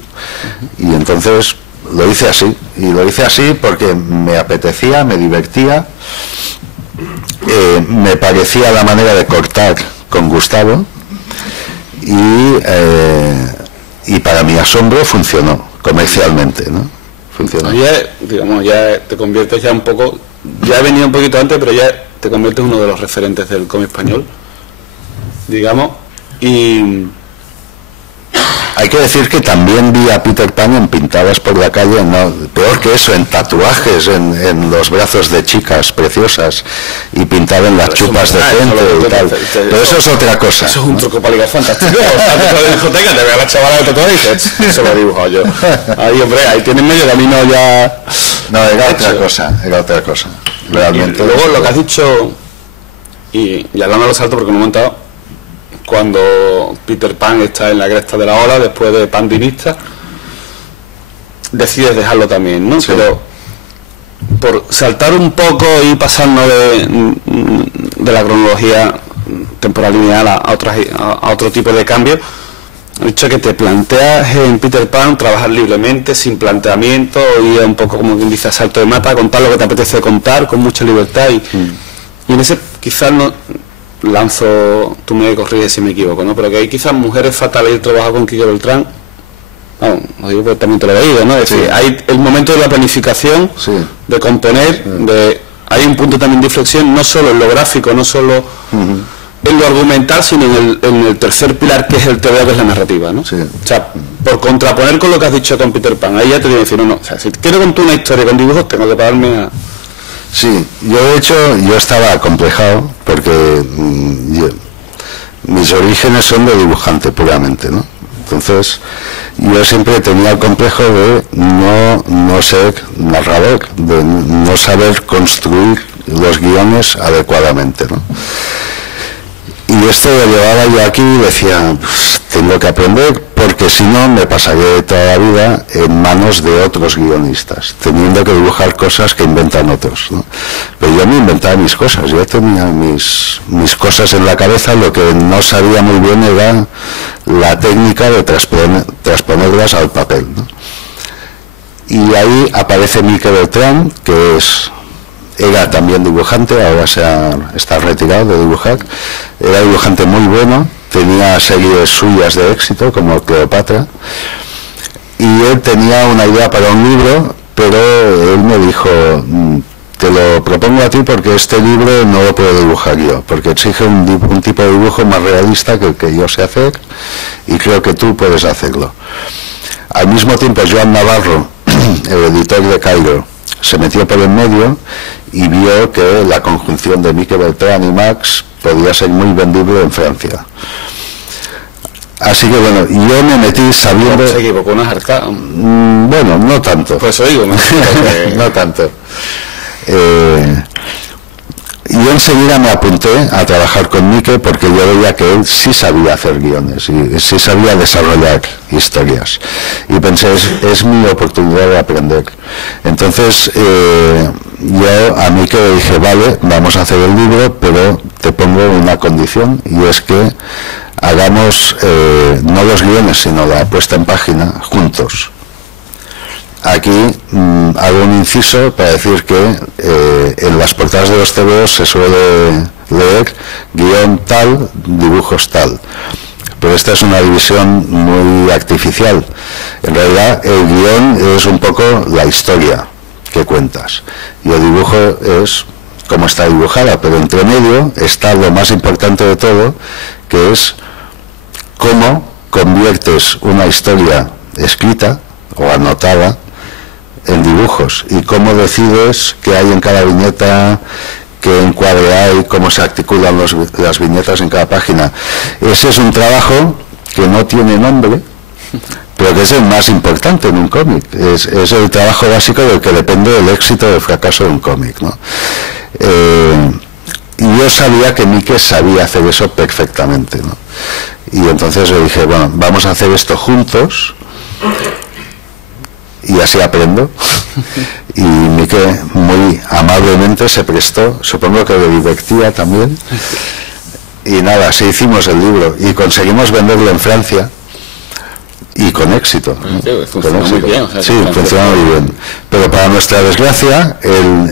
Y entonces lo hice así porque me apetecía, me divertía, me parecía la manera de cortar con Gustavo y para mi asombro funcionó comercialmente, ¿no? Funcionó. Ya te conviertes ya un poco... Ya he venido un poquito antes, pero ya te conviertes en uno de los referentes del cómic español, digamos, y... Hay que decir que también vi a Peter Pan en pintadas por la calle, no, peor que eso, en tatuajes en los brazos de chicas preciosas y pintado en las chupas de gente y tal. Pero eso es otra cosa. Eso es un truco para ligar fantástico. De discoteca, te ve a la chavala de tatuaje y dices, eso lo he dibujado yo. Ahí, hombre, ahí tienes medio camino ya... No, era otra cosa. Realmente. Y luego lo que has dicho, y hablando de los saltos porque no he montado, cuando Peter Pan está en la cresta de la ola, después de Pandinista, decides dejarlo también, ¿no? Sí. Pero por saltar un poco y pasarnos de la cronología temporal lineal a otro tipo de cambio, he dicho que te planteas en Peter Pan trabajar libremente, sin planteamiento, y un poco como quien dice a salto de mata, contar lo que te apetece contar, con mucha libertad, y en ese quizás no... Lanzo, tú me corriges si me equivoco, ¿no? Pero que hay quizás Mujeres Fatales y trabajar con Quique Beltrán, no, lo digo porque también te lo he leído, ¿no? Es decir, hay el momento de la planificación, de componer, hay un punto también de inflexión, no solo en lo gráfico, no solo en lo argumental, sino en el tercer pilar, que es el TVO, que es la narrativa, ¿no? Sí. O sea, por contraponer con lo que has dicho con Peter Pan, ahí ya te digo decir, no, o sea, si quiero contar una historia con dibujos, tengo que pararme a... Sí, yo de hecho, yo estaba acomplejado porque mis orígenes son de dibujante puramente, ¿no? Entonces, yo siempre tenía el complejo de no ser narrador, de no saber construir los guiones adecuadamente, ¿no? Y esto lo llevaba yo aquí y decía, pues, tengo que aprender, porque si no me pasaré toda la vida en manos de otros guionistas, teniendo que dibujar cosas que inventan otros, ¿no? Pero yo me inventaba mis cosas, yo tenía mis cosas en la cabeza, lo que no sabía muy bien era la técnica de transponerlas al papel, ¿no? Y ahí aparece Quique Beltrán, que era también dibujante, ahora está retirado de dibujar, era dibujante muy bueno, tenía series suyas de éxito como Cleopatra, y él tenía una idea para un libro, pero él me dijo, te lo propongo a ti porque este libro no lo puedo dibujar yo, porque exige un tipo de dibujo más realista que el que yo sé hacer, y creo que tú puedes hacerlo. Al mismo tiempo, Joan Navarro, el editor de Cairo, se metió por en medio y vio que la conjunción de Quique Beltrán y Max podía ser muy vendible en Francia. Así que bueno, yo me metí sabiendo... ¿Se equivocó una jarca? Bueno, no tanto. Pues eso digo, no tanto. Y enseguida me apunté a trabajar con Quique porque yo veía que él sí sabía hacer guiones y sí sabía desarrollar historias. Y pensé, es mi oportunidad de aprender. Entonces, yo a mí que dije, vale, vamos a hacer el libro, pero te pongo una condición, y es que hagamos no los guiones, sino la puesta en página juntos. Aquí hago un inciso para decir que en las portadas de los TVOs se suele leer guión tal, dibujos tal. Pero esta es una división muy artificial. En realidad el guión es un poco la historia que cuentas y el dibujo es cómo está dibujada, pero entre medio está lo más importante de todo, que es cómo conviertes una historia escrita o anotada en dibujos y cómo decides qué hay en cada viñeta, qué encuadre hay, cómo se articulan las viñetas en cada página. Ese es un trabajo que no tiene nombre, pero que es el más importante en un cómic. Es el trabajo básico del que depende el éxito o el fracaso de un cómic, ¿no? Y yo sabía que Mike sabía hacer eso perfectamente, ¿no? Y entonces le dije, bueno, vamos a hacer esto juntos, y así aprendo. Y Mike muy amablemente se prestó, supongo que le divertía también, y nada, así hicimos el libro y conseguimos venderlo en Francia y con éxito, ¿no? Sí, funcionó muy bien, o sea, sí, funcionó muy bien, pero para nuestra desgracia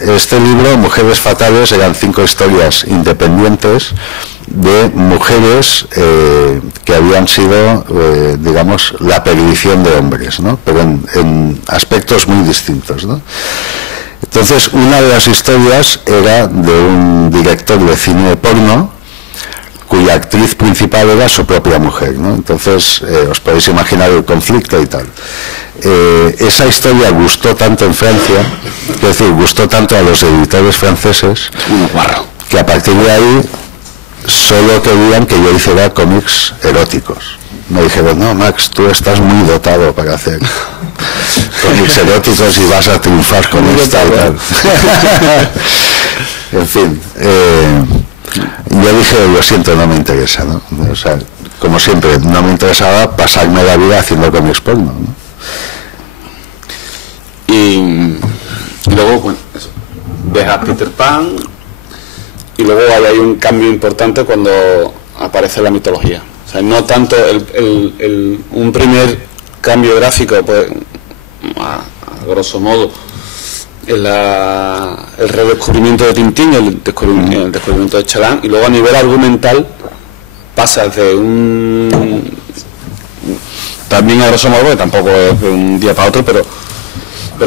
este libro, Mujeres Fatales, eran 5 historias independientes de mujeres que habían sido, digamos, la perdición de hombres, ¿no? Pero en aspectos muy distintos, ¿no? Entonces, una de las historias era de un director de cine porno cuya actriz principal era su propia mujer, ¿no? Entonces, os podéis imaginar el conflicto y tal. Esa historia gustó tanto en Francia, es decir, gustó tanto a los editores franceses, que a partir de ahí solo querían que yo hiciera cómics eróticos. Me dijeron, no, Max, tú estás muy dotado para hacer cómics eróticos y vas a triunfar con esta y tal. En fin, yo dije, lo siento, no me interesa, ¿no? O sea, como siempre, no me interesaba pasarme la vida haciendo cómics porno, ¿no? Y luego, bueno, eso, dejas Peter Pan. Y luego hay un cambio importante cuando aparece la mitología. O sea, no tanto un primer cambio gráfico, pues, a grosso modo, el redescubrimiento de Tintín, el descubrimiento de Chalán, y luego a nivel argumental pasas de también a grosso modo, que tampoco es de un día para otro, pero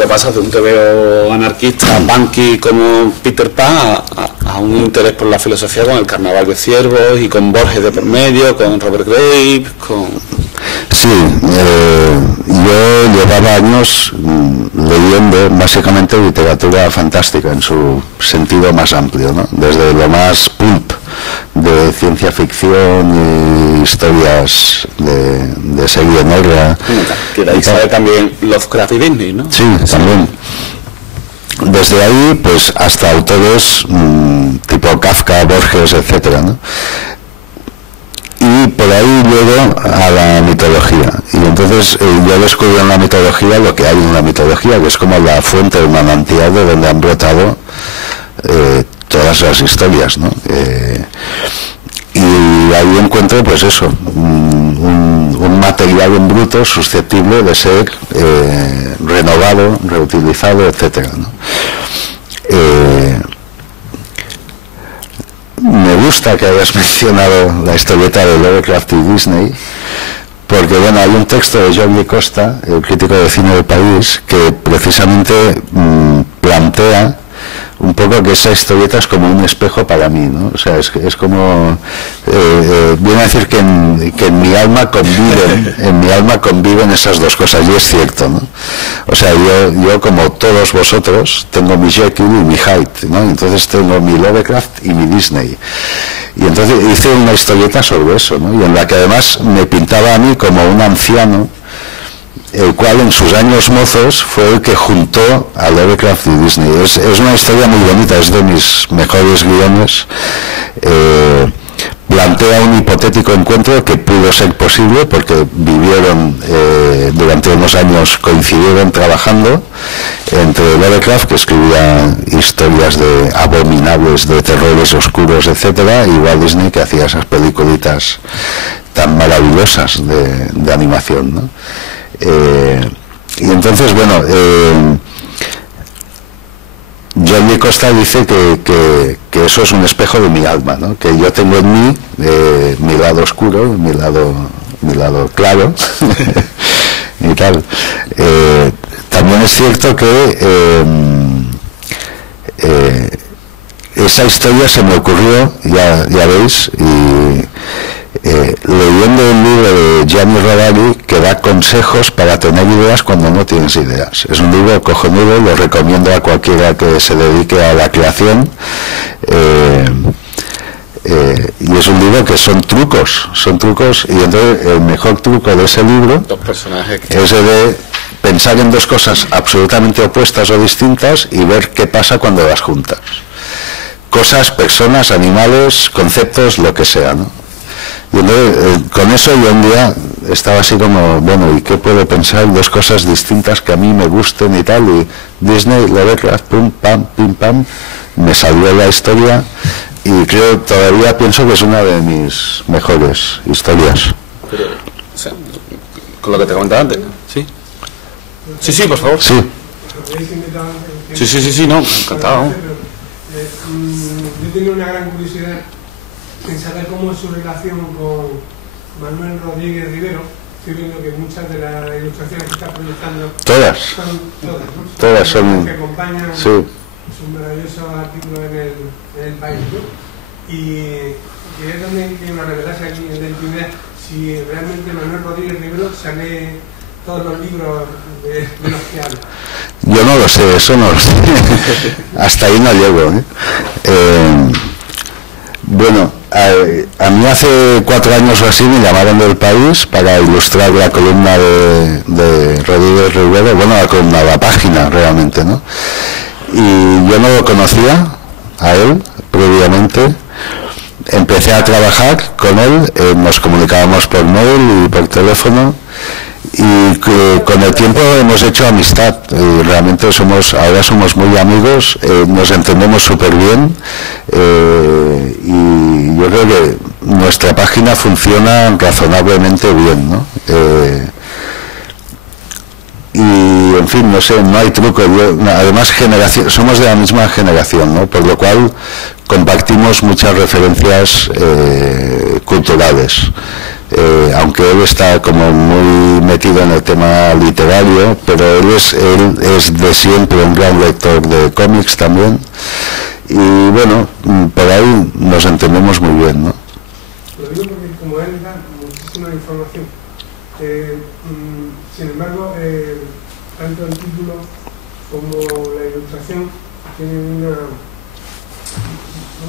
pasas de un TVO anarquista, punky como Peter Pan a un interés por la filosofía con el Carnaval de Ciervos y con Borges de por medio, con Robert Graves, con... Sí, yo llevaba años leyendo básicamente literatura fantástica en su sentido más amplio, ¿no? Desde lo más pulp de ciencia ficción y historias de serie negra. Que de ahí sale también Lovecraft y Disney, ¿no? Sí, también. Desde ahí, pues, hasta autores tipo Kafka, Borges, etcétera, ¿no? Y por ahí luego a la mitología. Y entonces yo descubrí en la mitología lo que hay en la mitología, que es como la fuente del manantial de donde han brotado todas las historias, ¿no? Y ahí encuentro, pues eso, un material en bruto susceptible de ser renovado, reutilizado, etcétera, ¿no? Me gusta que hayas mencionado la historieta de Lovecraft y Disney, porque bueno, hay un texto de Jordi Costa, el crítico de cine del país, que precisamente plantea un poco que esa historieta es como un espejo para mí, ¿no? O sea, es como viene a decir que en mi alma conviven esas dos cosas, y es cierto, ¿no? O sea, yo como todos vosotros tengo mi Jekyll y mi Hyde, ¿no? Entonces tengo mi Lovecraft y mi Disney, y entonces hice una historieta sobre eso, ¿no? Y en la que además me pintaba a mí como un anciano, el cual en sus años mozos fue el que juntó a Lovecraft y Disney. Es una historia muy bonita, es de mis mejores guiones. Plantea un hipotético encuentro que pudo ser posible porque vivieron durante durante unos años coincidieron trabajando, entre Lovecraft, que escribía historias de abominables, de terrores oscuros, etcétera, y Walt Disney, que hacía esas peliculitas tan maravillosas de animación, ¿no? Y entonces, bueno, Jordi Costa dice que eso es un espejo de mi alma, ¿no? Que yo tengo en mí mi lado oscuro, mi lado claro y tal. También es cierto que esa historia se me ocurrió, ya veis, y leyendo el libro de Gianni Rodari, que da consejos para tener ideas cuando no tienes ideas. Es un libro cojonudo, lo recomiendo a cualquiera que se dedique a la creación. Y es un libro que son trucos, y entonces el mejor truco de ese libro es el de pensar en dos cosas absolutamente opuestas o distintas y ver qué pasa cuando las juntas. Cosas, personas, animales, conceptos, lo que sea, ¿no? Y entonces, con eso yo un día estaba así como, bueno, ¿y qué puedo pensar? Dos cosas distintas que a mí me gusten y tal, y Disney, Lovecraft, pum, pam, pim, pam, me salió la historia, y todavía pienso que es una de mis mejores historias. Pero, o sea, con lo que te comentaba antes, ¿sí? Sí, por favor. Sí. Sí, no, encantado. Yo tengo una gran curiosidad en saber cómo es su relación con Manuel Rodríguez Rivero. Estoy viendo que muchas de las ilustraciones que está proyectando todas son todas, ¿no? Todas son que acompañan, sí. Su maravilloso artículo en el país, ¿no? Y quería también que me revelase aquí en la intimidad si realmente Manuel Rodríguez Rivero sale todos los libros de los que habla. Yo no lo sé, eso no lo sé. Hasta ahí no llego, ¿eh? Bueno, a mí hace 4 años o así me llamaron del País para ilustrar la columna de Rodríguez Rivero, bueno, la columna, la página realmente, ¿no? Y yo no lo conocía a él previamente. Empecé a trabajar con él, nos comunicábamos por mail y por teléfono, y con el tiempo hemos hecho amistad, y realmente ahora somos muy amigos, nos entendemos súper bien, y yo creo que nuestra página funciona razonablemente bien, ¿no? Y en fin, no sé, no hay truco. Además, somos de la misma generación, ¿no? Por lo cual compartimos muchas referencias culturales. Aunque él está como muy metido en el tema literario, pero él es de siempre un gran lector de cómics también, y bueno, por ahí nos entendemos muy bien, ¿no? Lo digo porque como él da muchísima información, sin embargo, tanto el título como la ilustración tienen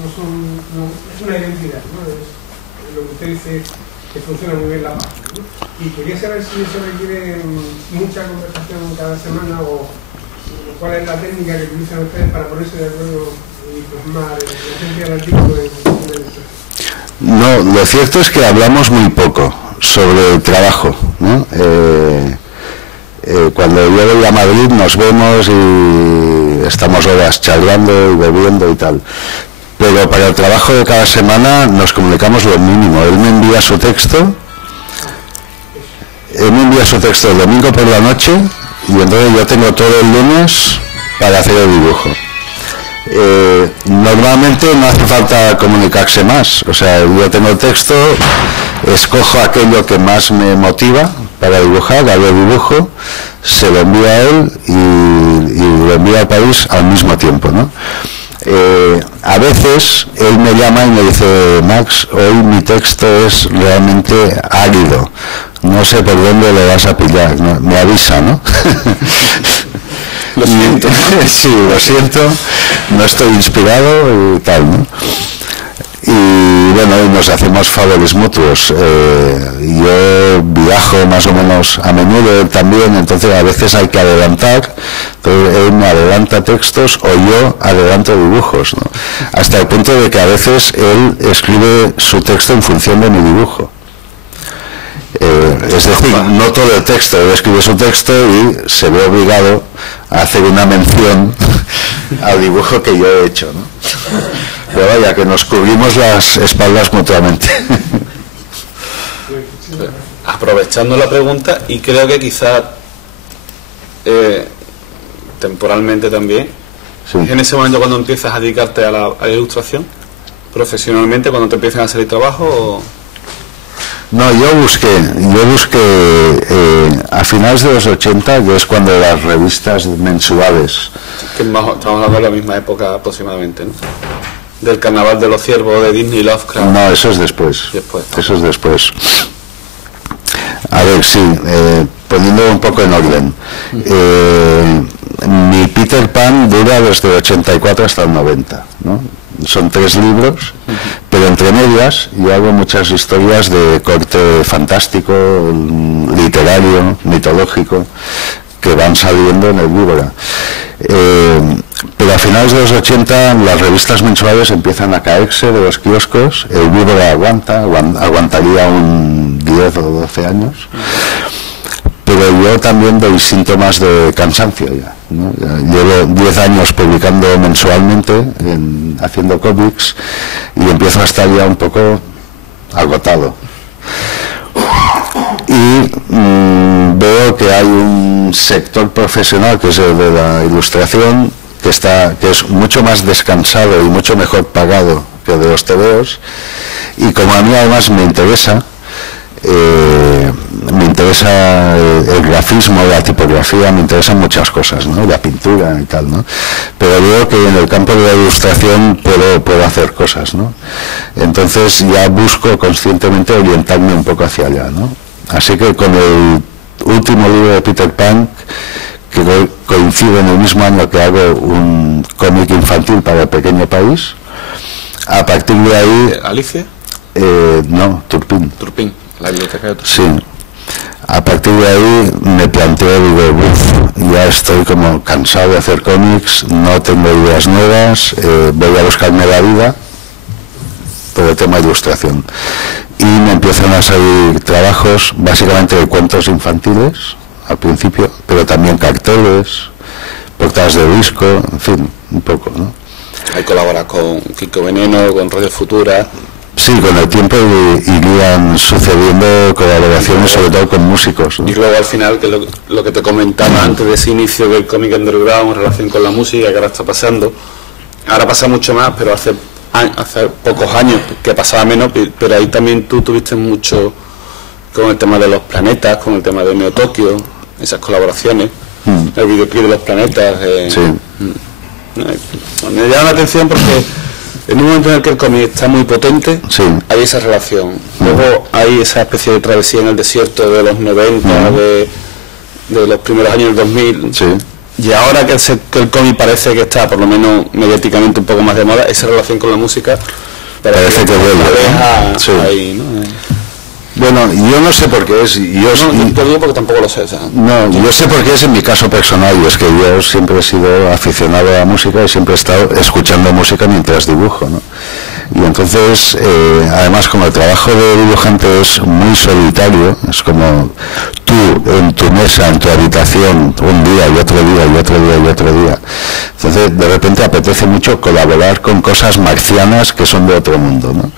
es una identidad, ¿no? Es lo que usted dice, que funciona muy bien la página, ¿no? Y quería saber si eso requiere mucha conversación cada semana, o cuál es la técnica que utilizan ustedes para ponerse de acuerdo y plasmar la esencia del artículo en la ilustración. No, lo cierto es que hablamos muy poco sobre el trabajo, ¿no? Cuando yo voy a Madrid nos vemos y estamos horas charlando y bebiendo y tal. Pero para el trabajo de cada semana nos comunicamos lo mínimo. Él me envía su texto el domingo por la noche, y entonces yo tengo todo el lunes para hacer el dibujo. Normalmente no hace falta comunicarse más, o sea, yo tengo el texto, escojo aquello que más me motiva para dibujar, hago el dibujo, se lo envío a él y lo envío al país al mismo tiempo, ¿no? A veces él me llama y me dice: Max, hoy mi texto es realmente árido, no sé por dónde lo vas a pillar, ¿no? Me avisa, ¿no? Lo siento. Sí, lo siento, no estoy inspirado y tal, ¿no? Y bueno, nos hacemos favores mutuos. Yo viajo más o menos a menudo también, entonces a veces hay que adelantar. Entonces él me adelanta textos o yo adelanto dibujos, ¿no? Hasta el punto de que a veces él escribe su texto en función de mi dibujo. Es decir, no todo el texto, él escribe su texto y se ve obligado a hacer una mención al dibujo que yo he hecho, ¿no? Pero vaya, que nos cubrimos las espaldas mutuamente. Aprovechando la pregunta, y creo que quizás temporalmente también, Sí. ¿es en ese momento cuando empiezas a dedicarte a la ilustración? ¿Profesionalmente, cuando te empiezan a salir trabajo? O... No, yo busqué a finales de los 80, que es cuando las revistas mensuales... Que estamos hablando de la misma época aproximadamente, ¿no? Del Carnaval de los Ciervos, de Disney Lovecraft. No, eso es después. Eso es después. A ver, sí, poniendo un poco en orden. Mi Peter Pan dura desde el 84 hasta el 90, ¿no? Son 3 libros, pero entre medias yo hago muchas historias de corte fantástico, literario, mitológico, que van saliendo en el Víbora. Pero a finales de los 80 las revistas mensuales empiezan a caerse de los kioscos, el Víbora aguantaría un 10 o 12 años, pero yo también doy síntomas de cansancio ya, ¿no? Llevo 10 años publicando mensualmente, haciendo cómics, y empiezo a estar ya un poco agotado. Y veo que hay un sector profesional, que es el de la ilustración, que es mucho más descansado y mucho mejor pagado que el de los tebeos, y como a mí además me interesa el grafismo, la tipografía, me interesan muchas cosas, ¿no? La pintura y tal, ¿no? Pero veo que en el campo de la ilustración puedo hacer cosas, ¿no? Entonces ya busco conscientemente orientarme un poco hacia allá, ¿no? Así que con el último libro de Peter Pan, que coincide en el mismo año que hago un cómic infantil para El Pequeño País, a partir de ahí... ¿Alicia? No, Turpin. Turpin, la biblioteca de Turpin. Sí. A partir de ahí me planteo, digo, ya estoy como cansado de hacer cómics, no tengo ideas nuevas, voy a buscarme la vida por el tema de ilustración. Y me empiezan a salir trabajos básicamente de cuentos infantiles al principio, pero también carteles, portadas de disco, en fin, un poco, ¿no? Ahí colaboras con Kiko Veneno, con Radio Futura. Sí, con el tiempo irían sucediendo colaboraciones, sobre todo con músicos, ¿no? Y luego al final, que lo que te comentaba antes de ese inicio del cómic underground en relación con la música, que ahora está pasando, ahora pasa mucho más, pero hace pocos años que pasaba menos, pero ahí también tú tuviste mucho con el tema de los planetas, con el tema de Neo Tokio, esas colaboraciones, el videoclip de los planetas. Sí. Me llama la atención porque en un momento en el que el cómic está muy potente, sí, hay esa relación. Luego hay esa especie de travesía en el desierto de los 90, de los primeros años del 2000. Sí. Y ahora que el cómic parece que está, por lo menos mediáticamente, un poco más de moda, esa relación con la música parece que vuelve. Sí. Ahí, ¿no? Bueno, yo no sé por qué es. Yo te digo porque tampoco lo sé. O sea, no, yo sé por qué es en mi caso personal, y es que yo siempre he sido aficionado a la música y siempre he estado escuchando música mientras dibujo, ¿no? Y entonces, además, como el trabajo de dibujante es muy solitario, es como tú en tu mesa, en tu habitación, un día y otro día y otro día y otro día. Entonces, de repente apetece mucho colaborar con cosas marcianas que son de otro mundo, ¿no?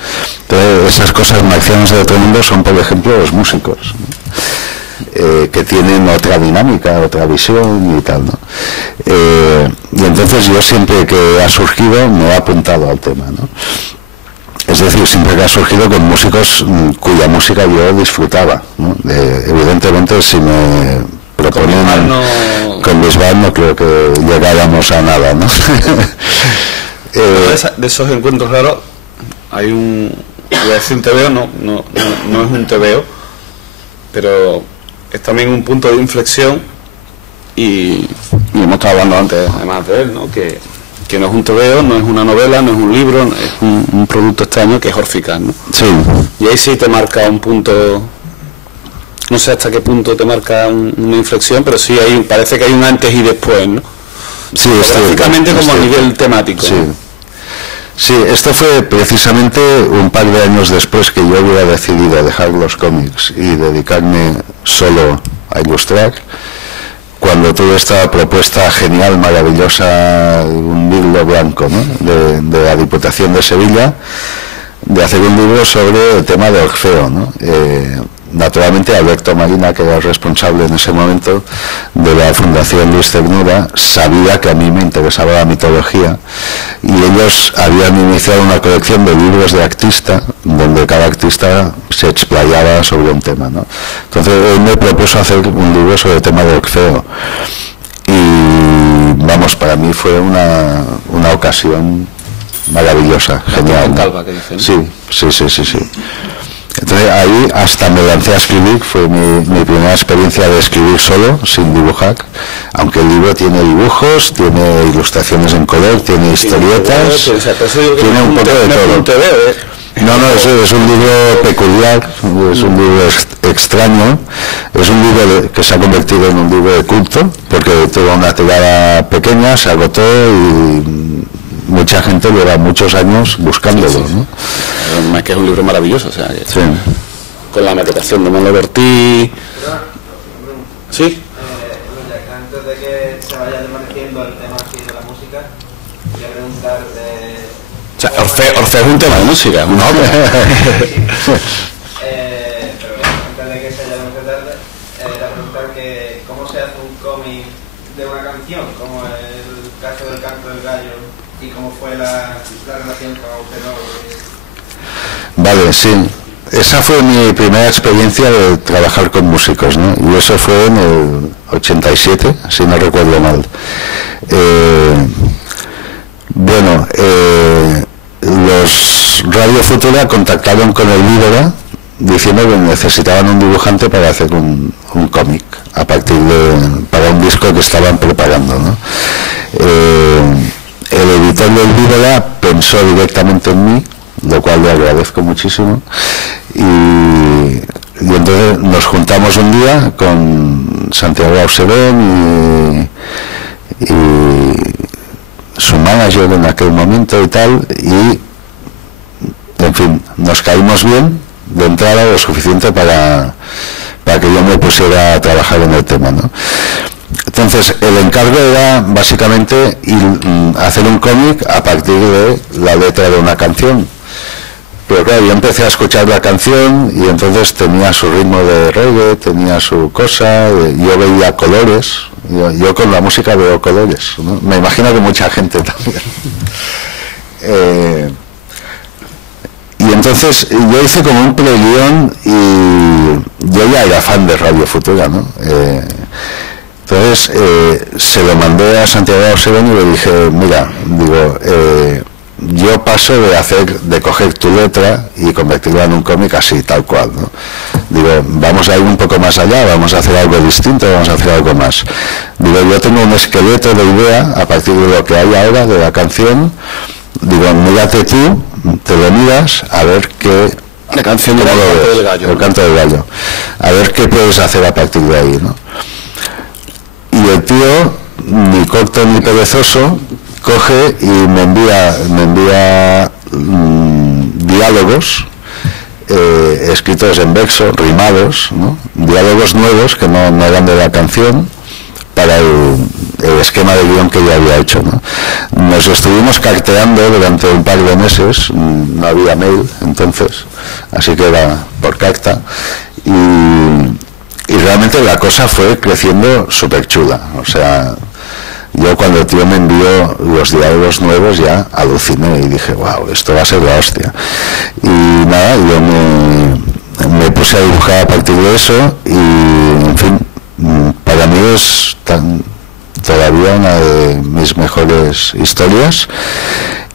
Entonces, esas cosas marcianas de otro mundo son, por ejemplo, los músicos, ¿no? Que tienen otra dinámica, otra visión y tal, ¿no? Y entonces yo siempre que ha surgido me he apuntado al tema, ¿no? Es decir, siempre que ha surgido con músicos cuya música yo disfrutaba, ¿no? Evidentemente, si me proponen con Bisbal no creo que llegáramos a nada, ¿no? De esos encuentros raros hay voy a decir un tebeo, no es un tebeo, pero es también un punto de inflexión, y hemos estado hablando antes además de él, ¿no? Que no es un tebeo, no es una novela, no es un libro, es un producto extraño que es Orficaz, ¿no? Sí. Y ahí sí te marca un punto, no sé hasta qué punto te marca una inflexión, pero sí parece que hay un antes y después, ¿no? Sí, prácticamente como a nivel temático. Sí. ¿no? Sí, esto fue precisamente un par de años después que yo había decidido dejar los cómics y dedicarme solo a ilustrar, cuando tuve esta propuesta genial, maravillosa, un libro blanco, ¿no?, de la Diputación de Sevilla, de hacer un libro sobre el tema de Orfeo, ¿no? Naturalmente Alberto Marina, que era el responsable en ese momento de la Fundación Luis Cernuda, sabía que a mí me interesaba la mitología, y ellos habían iniciado una colección de libros de artista, donde cada artista se explayaba sobre un tema, ¿no? Entonces él me propuso hacer un libro sobre el tema de Orfeo, y vamos, para mí fue una ocasión maravillosa, genial, ¿no? Calva, que dicen, ¿no? Sí. Entonces ahí hasta me lancé a escribir, fue mi primera experiencia de escribir solo, sin dibujar, aunque el libro tiene dibujos, tiene ilustraciones en color, tiene historietas, tiene un poco de todo. No, es un libro peculiar, es un libro extraño, es un libro que se ha convertido en un libro de culto, porque tuvo una tirada pequeña, se agotó y mucha gente lleva muchos años buscándolo, sí. ¿No? Además que es un libro maravilloso, o sea, sí. Con la maquetación de Manuel Ortiz. Sí. Antes de que se vaya desvaneciendo el tema así de la música, voy a preguntar o sea, Orfeo es un tema de música, es una obra. Pero antes de que se vaya desvaneciendo, era preguntar que cómo se hace un cómic de una canción, como el caso del Canto del Gallo, y cómo fue la relación con Orfeo. Vale, sí. Esa fue mi primera experiencia de trabajar con músicos, ¿no? Y eso fue en el 87, si no recuerdo mal. Los Radio Futura contactaron con el Víbora diciendo que necesitaban un dibujante para hacer un cómic a partir para un disco que estaban preparando, ¿no? El editor del Víbora pensó directamente en mí, lo cual le agradezco muchísimo, y entonces nos juntamos un día con Santiago Auserón y su manager en aquel momento y tal, y en fin, nos caímos bien de entrada, lo suficiente para que yo me pusiera a trabajar en el tema, ¿no? Entonces el encargo era básicamente hacer un cómic a partir de la letra de una canción. Pero claro, yo empecé a escuchar la canción y entonces tenía su ritmo de reggae, tenía su cosa, yo veía colores, yo con la música veo colores, ¿no? Me imagino que mucha gente también. Y entonces yo hice como un pre-guión y yo ya era fan de Radio Futura, ¿no? Entonces se lo mandé a Santiago Auserón y le dije, mira, yo paso de coger tu letra y convertirla en un cómic así, tal cual, ¿no? Digo, vamos a ir un poco más allá, vamos a hacer algo distinto, vamos a hacer algo más. Digo, yo tengo un esqueleto de idea a partir de lo que hay ahora, de la canción. Digo, mírate tú, te lo miras, a ver qué... La canción del Canto del Gallo. El Canto del Gallo. A ver qué puedes hacer a partir de ahí, ¿no? Y el tío, ni corto ni perezoso, coge y me envía diálogos escritos en verso, rimados, ¿no? Diálogos nuevos que no eran de la canción, para el esquema de guión que ya había hecho, ¿no? Nos estuvimos carteando durante un par de meses, no había mail entonces, así que era por carta, y realmente la cosa fue creciendo súper chula. O sea, yo cuando el tío me envió los diálogos nuevos ya aluciné y dije, wow, esto va a ser la hostia. Y nada, yo me puse a dibujar a partir de eso y, en fin, para mí es todavía una de mis mejores historias.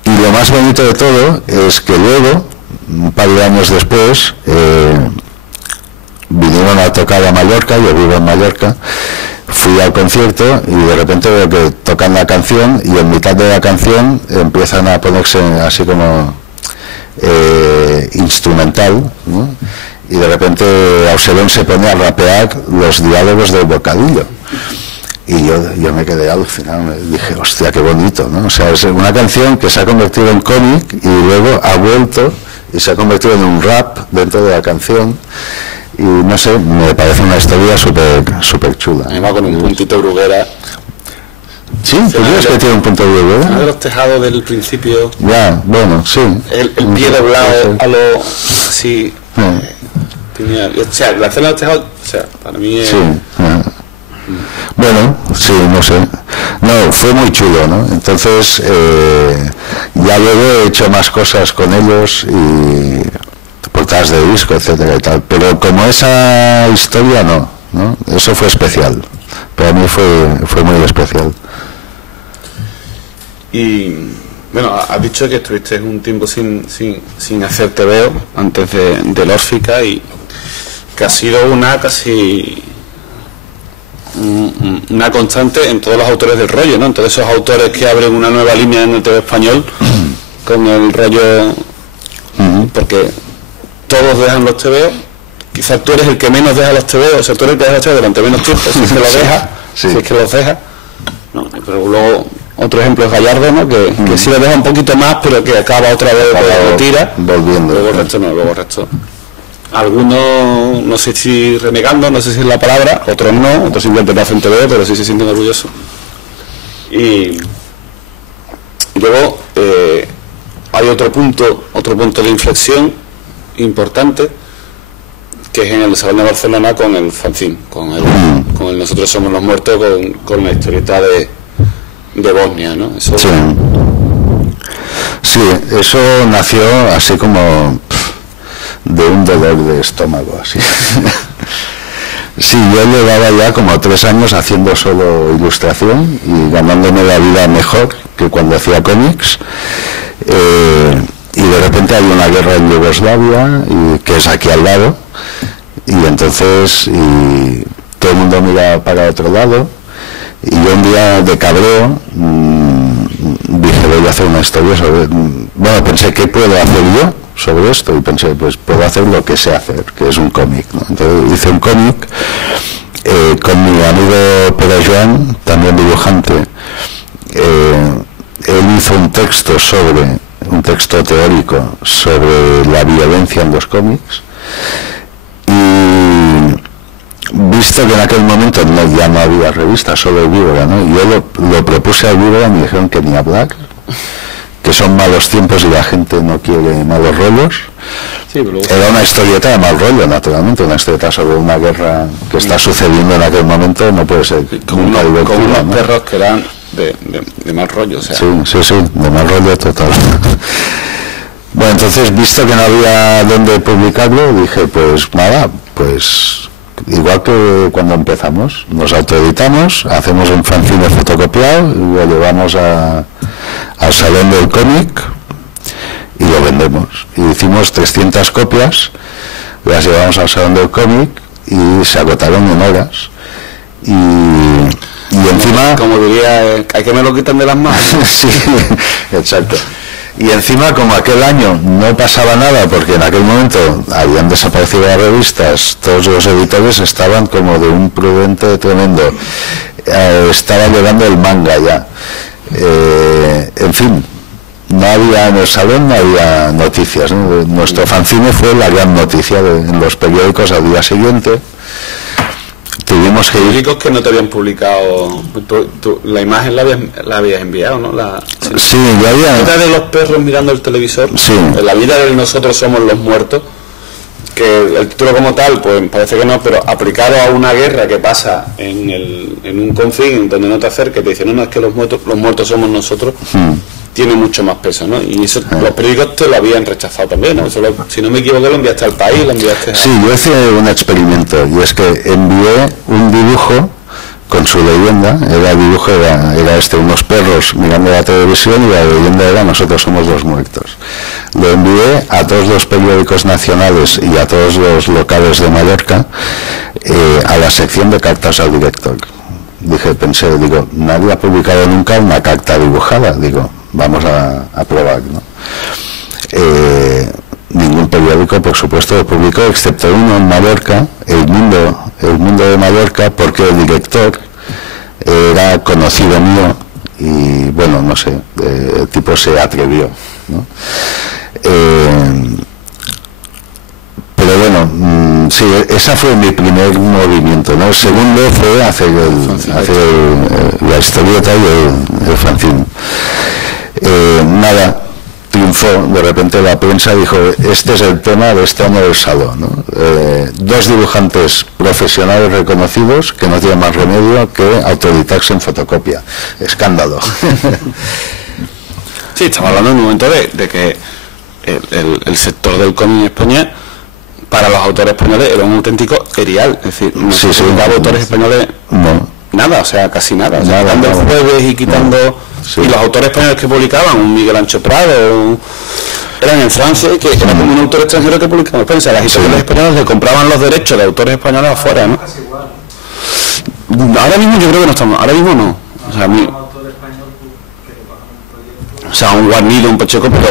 Y lo más bonito de todo es que luego, un par de años después, vinieron a tocar a Mallorca, yo vivo en Mallorca, fui al concierto y de repente veo que tocan la canción y en mitad de la canción empiezan a ponerse así como instrumental, ¿no? Y de repente Auserón se pone a rapear los diálogos del Bocadillo. Y yo me quedé alucinado, dije, hostia, qué bonito, ¿no? O sea, es una canción que se ha convertido en cómic y luego ha vuelto y se ha convertido en un rap dentro de la canción. Y no sé, me parece una historia súper chula. Además con un puntito Bruguera. Sí, ¿tú crees que tiene un punto de Bruguera? Uno de los tejados del principio. Ya, bueno, sí. El pie doblado a lo así. Tenía, o sea, la escena de los tejados, o sea, para mí es... Sí. Bueno, sí, no sé. No, fue muy chulo, ¿no? Entonces, ya luego he hecho más cosas con ellos y portadas de disco, etcétera y tal. Pero como esa historia, no. Eso fue especial. Para mí fue muy especial. Y bueno, has dicho que estuviste un tiempo sin hacer TVO antes de Lórfica y que ha sido una constante en todos los autores del rollo, ¿no? En todos esos autores que abren una nueva línea en el TV español con el rollo, porque todos dejan los TVO. Quizás tú eres el que menos deja los TVO, o sea, tú eres el que deja los TVO durante menos tiempo, si es que los deja, si es que los deja. No, pero luego otro ejemplo es Gallardo, ¿no? Que sí lo deja un poquito más, pero que acaba otra vez lo tira, volviendo. Luego el resto. Algunos, no sé si renegando, no sé si es la palabra, otros no, otros simplemente no hacen TV, pero sí se sienten orgullosos. Y luego hay otro punto de inflexión importante, que es en el Salón de Barcelona con el fanzine, con el Nosotros Somos los Muertos, con la historieta de Bosnia, ¿no? Eso... Sí, eso nació así como de un dolor de estómago, así. Sí, yo llevaba ya como 3 años haciendo solo ilustración y ganándome la vida mejor que cuando hacía cómics. Y de repente hay una guerra en Yugoslavia, que es aquí al lado, y entonces todo el mundo mira para otro lado, y yo un día de cabreo dije, voy a hacer una historia sobre... Bueno, pensé, ¿qué puedo hacer yo sobre esto? Y pensé, pues puedo hacer lo que sé hacer, que es un cómic, ¿no? Entonces hice un cómic con mi amigo Pere Joan, también dibujante. Él hizo un texto teórico sobre la violencia en los cómics, y visto que en aquel momento ya no había revistas, solo el Víbora, ¿no? Yo lo propuse al Víbora y me dijeron que ni hablar, que son malos tiempos y la gente no quiere malos rollos. Sí, pero... Era una historieta de mal rollo, naturalmente, una historieta sobre una guerra que está sucediendo en aquel momento, no puede ser nunca divertida, con unos ¿no? perros que eran de mal rollo, o sea. Sí, de mal rollo total. Bueno, entonces, visto que no había dónde publicarlo, dije, pues nada, pues igual que cuando empezamos, nos autoeditamos, hacemos un fanzine fotocopiado y lo llevamos al Salón del Cómic y lo vendemos. Y hicimos 300 copias, las llevamos al Salón del Cómic y se agotaron en horas. Y encima... Como diría, hay que me lo quitan de las manos. Sí, exacto. Y encima, como aquel año no pasaba nada, porque en aquel momento habían desaparecido las revistas, todos los editores estaban como de un prudente tremendo. Estaba llegando el manga ya. En fin, no había en el salón, no había noticias, ¿no? Nuestro fanzine fue la gran noticia en los periódicos al día siguiente. Tuvimos que ir... Periódicos que no te habían publicado, la imagen la habías enviado, ¿no? Sí, yo había... La vida de los perros mirando el televisor, sí. La vida de Nosotros Somos los Muertos, que el título como tal, pues parece que no, pero aplicado a una guerra que pasa en un confín donde no te acerques, te dicen, no, es que los muertos somos nosotros, tiene mucho más peso, ¿no? Y eso los periódicos te lo habían rechazado también, ¿no? Eso si no me equivoco, lo enviaste al País, lo enviaste a... Sí, yo hice un experimento, y es que envié un dibujo con su leyenda. El dibujo era unos perros mirando la televisión, y la leyenda era Nosotros Somos los Muertos. Lo envié a todos los periódicos nacionales y a todos los locales de Mallorca, a la sección de cartas al director. Pensé, nadie ha publicado nunca una carta dibujada, vamos a probar, ¿no? Ningún periódico, por supuesto, lo publicó, excepto uno en Mallorca, El Mundo de Mallorca, porque el director era conocido mío y bueno, no sé, el tipo se atrevió, ¿no? Pero bueno, sí, esa fue mi primer movimiento, ¿no? El segundo fue hacer la historieta y el fanzine. Nada, triunfó, de repente la prensa dijo, este es el tema de este año del Salón, ¿no? Dos dibujantes profesionales reconocidos que no tienen más remedio que autoeditarse en fotocopia. Escándalo. Sí, estamos hablando en un momento de que el sector del cómic en España, para los autores españoles, era un auténtico erial. Es decir, no se publicaba autores españoles nada, o sea, casi nada. O sea, quitando el Jueves y quitando... Sí. Y los autores españoles que publicaban, un Miguel Ancho Prado, eran en Francia, que era como un autor extranjero que publicaba en España. O sea, las editoriales españolas le compraban los derechos de autores españoles afuera, ¿no? Ahora mismo yo creo que no estamos, ahora mismo no. O sea, un Guarnido, un Pacheco, pero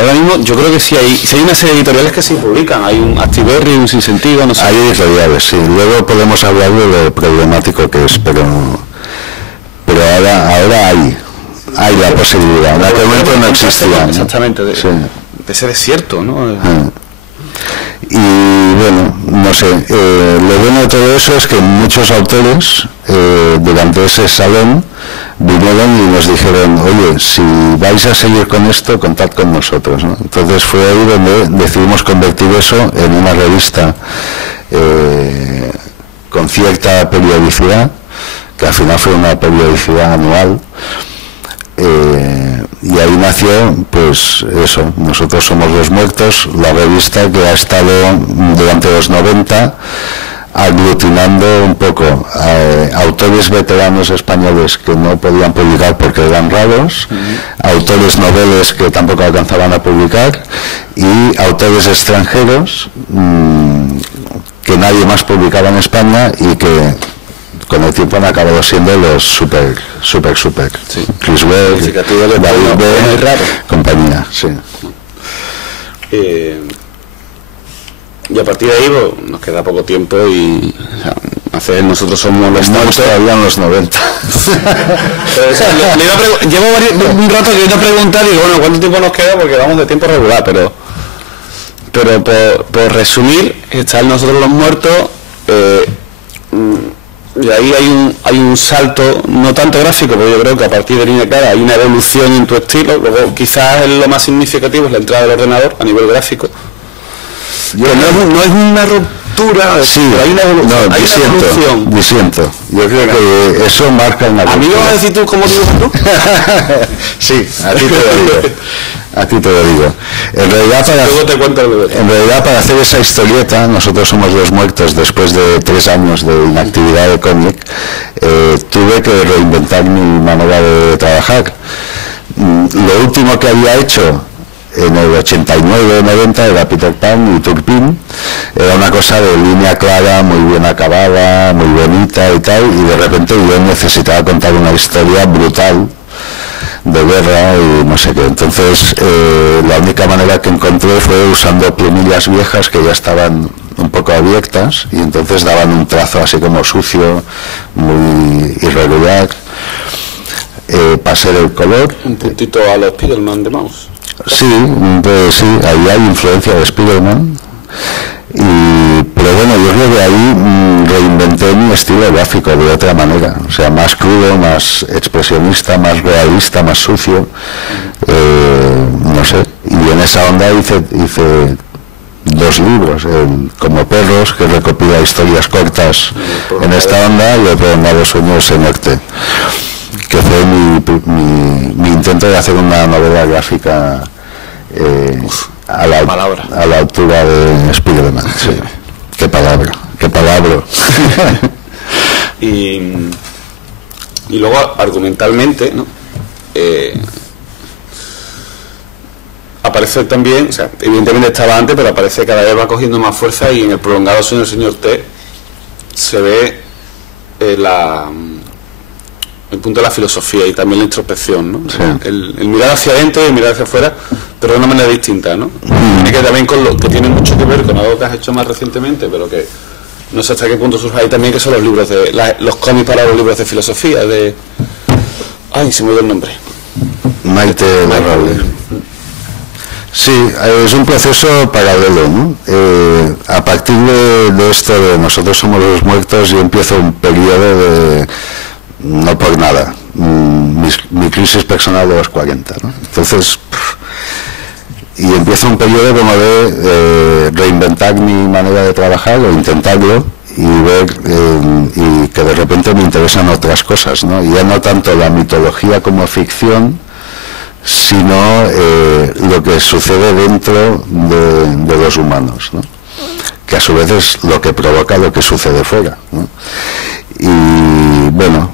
ahora mismo yo creo que sí hay una serie de editoriales que sí publican. Hay un Actiberri, un Sinsentido, no sé. Hay editoriales, sí. Luego podemos hablar de lo problemático que es, pero ahora hay la posibilidad. En aquel momento no existía, ¿no? Exactamente, de ese desierto, ¿no? Y bueno, no sé, lo bueno de todo eso es que muchos autores durante ese salón vinieron y nos dijeron, oye, si vais a seguir con esto, contad con nosotros, ¿no? Entonces fue ahí donde decidimos convertir eso en una revista con cierta periodicidad, que al final fue una periodicidad anual. Y ahí nació, pues eso, Nosotros somos los muertos, la revista que ha estado durante los 90 aglutinando un poco autores veteranos españoles que no podían publicar porque eran raros, autores noveles que tampoco alcanzaban a publicar y autores extranjeros que nadie más publicaba en España y que con el tiempo han acabado siendo los super. Sí. Chris Ware, David B, compañía, sí. Y a partir de ahí pues, nos queda poco tiempo y Nosotros somos los muertos todavía en los 90. Llevo un rato que voy a preguntar y digo, bueno, ¿cuánto tiempo nos queda? Porque vamos de tiempo regular, pero por resumir, está el Nosotros los Muertos, y ahí hay un salto, no tanto gráfico, pero yo creo que a partir de Línea Clara hay una evolución en tu estilo. Luego quizás lo más significativo es la entrada del ordenador a nivel gráfico. No es una ruptura, sí, pero hay una evolución. No, disiento. Yo creo que eso marca una ruptura. ¿A mí me vas a decir tú cómo dibujas tú? Sí, a ti te lo digo. A ti te lo digo. En realidad para hacer esa historieta, Nosotros somos los muertos, después de 3 años de inactividad de cómic, tuve que reinventar mi manera de trabajar. Lo último que había hecho en el 89-90 era Peter Pan y Turpin. Era una cosa de línea clara, muy bien acabada, muy bonita y tal, y de repente yo necesitaba contar una historia brutal de guerra y no sé qué. Entonces la única manera que encontré fue usando plumillas viejas que ya estaban un poco abiertas y entonces daban un trazo así como sucio, muy irregular. Pasé del color. Un puntito a los Spiderman de Mouse. Sí, pues sí, ahí hay influencia de Spiderman. Pero bueno, yo creo que ahí reinventé mi estilo gráfico de otra manera, o sea, más crudo, más expresionista, más realista, más sucio, no sé, y en esa onda hice 2 libros, Como Perros, que recopila historias cortas en esta onda, y el Prolongado Sueño del Señor T, que fue mi intento de hacer una novela gráfica a la altura de Spiderman. Sí. Qué palabra. y luego argumentalmente, ¿no? Aparece también, o sea, evidentemente estaba antes, pero aparece cada vez va cogiendo más fuerza, y en el Prolongado Sueño del Señor T se ve el punto de la filosofía y también la introspección, ¿no? Sí. El mirar hacia adentro y el mirar hacia afuera, pero de una manera distinta, ¿no? Que también que tiene mucho que ver con algo que has hecho más recientemente, pero que no sé hasta qué punto surge ahí también, que son los libros los cómics para los libros de filosofía, ay, se me dio el nombre. Maite Larrable. Sí, es un proceso paralelo, ¿no? A partir de esto de Nosotros somos los muertos, yo empiezo un periodo de, no por nada, mi crisis personal de los 40, ¿no? Entonces, y empiezo un periodo como de reinventar mi manera de trabajar o intentarlo y ver y que de repente me interesan otras cosas, ¿no? Y ya no tanto la mitología como ficción, sino lo que sucede dentro de los humanos, ¿no? Que a su vez es lo que provoca lo que sucede fuera, ¿no? Y bueno,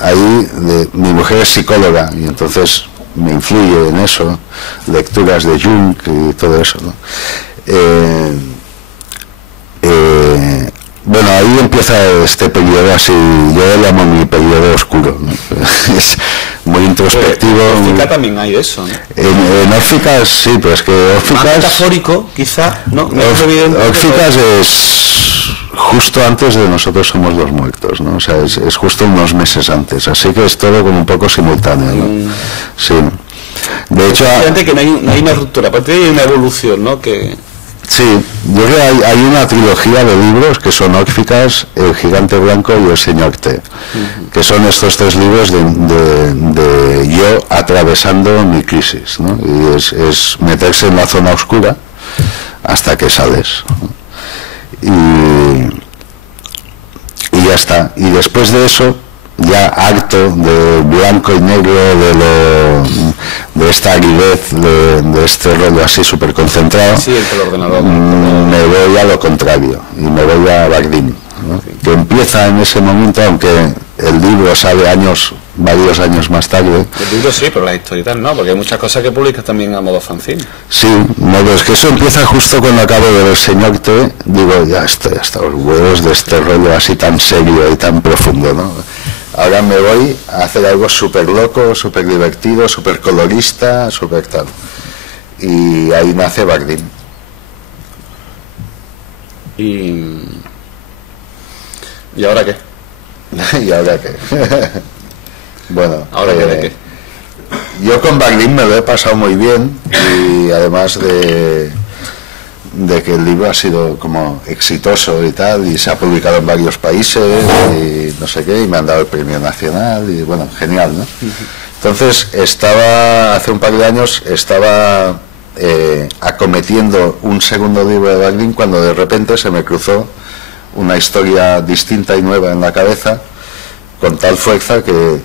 ahí mi mujer es psicóloga y entonces me influye en eso, lecturas de Jung y todo eso, ¿no? Bueno, ahí empieza este periodo así, yo le llamo mi periodo oscuro, ¿no? Es muy introspectivo. En Órfica también hay eso, ¿no? En Órficas sí, pero es que Órficas... Más metafórico, quizá, ¿no? Órficas es justo antes de Nosotros somos los muertos, ¿no? O sea, es justo unos meses antes, así que es todo como un poco simultáneo, ¿no? Sí. De hecho... que no hay una ruptura, aparte hay una evolución, ¿no? Que... Sí, yo creo que hay una trilogía de libros que son Órficas, El gigante blanco y El señor T, que son estos tres libros de yo atravesando mi crisis, ¿no? Y es meterse en la zona oscura hasta que sales, ¿no? Y ya está. Y después de eso, ya harto de blanco y negro, de esta aridez, de este rollo así súper concentrado, sí, el ordenador, me voy a lo contrario y me voy a Bardin, ¿no? Sí. Que empieza en ese momento, aunque el libro sale varios años más tarde. El libro sí, pero las historietas no, porque hay muchas cosas que publicas también a modo fanzine. Sí, no, pero es que eso empieza justo cuando acabo de ver El señor T, digo, ya estoy hasta los huevos de este rollo así tan serio y tan profundo, ¿no? Ahora me voy a hacer algo súper loco, súper divertido, súper colorista, súper tal. Y ahí nace Bardin. ¿Y ahora qué? ¿Y ahora qué? Bueno, ¿ahora qué de qué? Yo con Bardin me lo he pasado muy bien y además de que el libro ha sido como exitoso y tal, y se ha publicado en varios países y no sé qué, y me han dado el premio nacional y bueno, genial, ¿no? Entonces hace un par de años estaba acometiendo un segundo libro de Bardin cuando de repente se me cruzó una historia distinta y nueva en la cabeza con tal fuerza que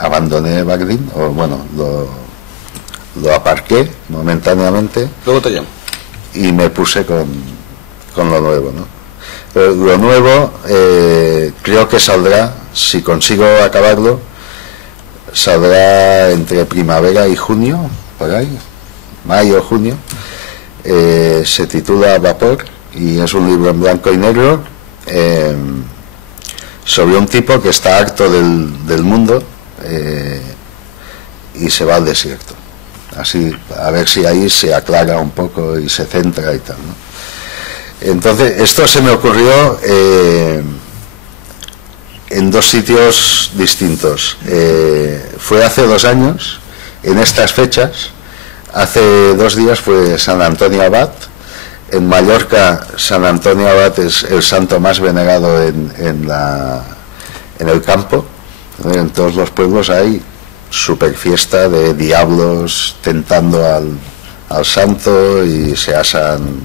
abandoné Bardin, o bueno, lo aparqué momentáneamente. Luego te llamo. Y me puse con lo nuevo, ¿no? Pero lo nuevo creo que saldrá, si consigo acabarlo, saldrá entre primavera y junio, por ahí, mayo, junio. Se titula Vapor y es un libro en blanco y negro sobre un tipo que está harto del mundo y se va al desierto. Así, a ver si ahí se aclara un poco y se centra y tal, ¿no? Entonces, esto se me ocurrió en dos sitios distintos. Fue hace 2 años, en estas fechas, hace 2 días fue San Antonio Abad. En Mallorca, San Antonio Abad es el santo más venerado en el campo. En todos los pueblos hay super fiesta de diablos tentando al santo y se asan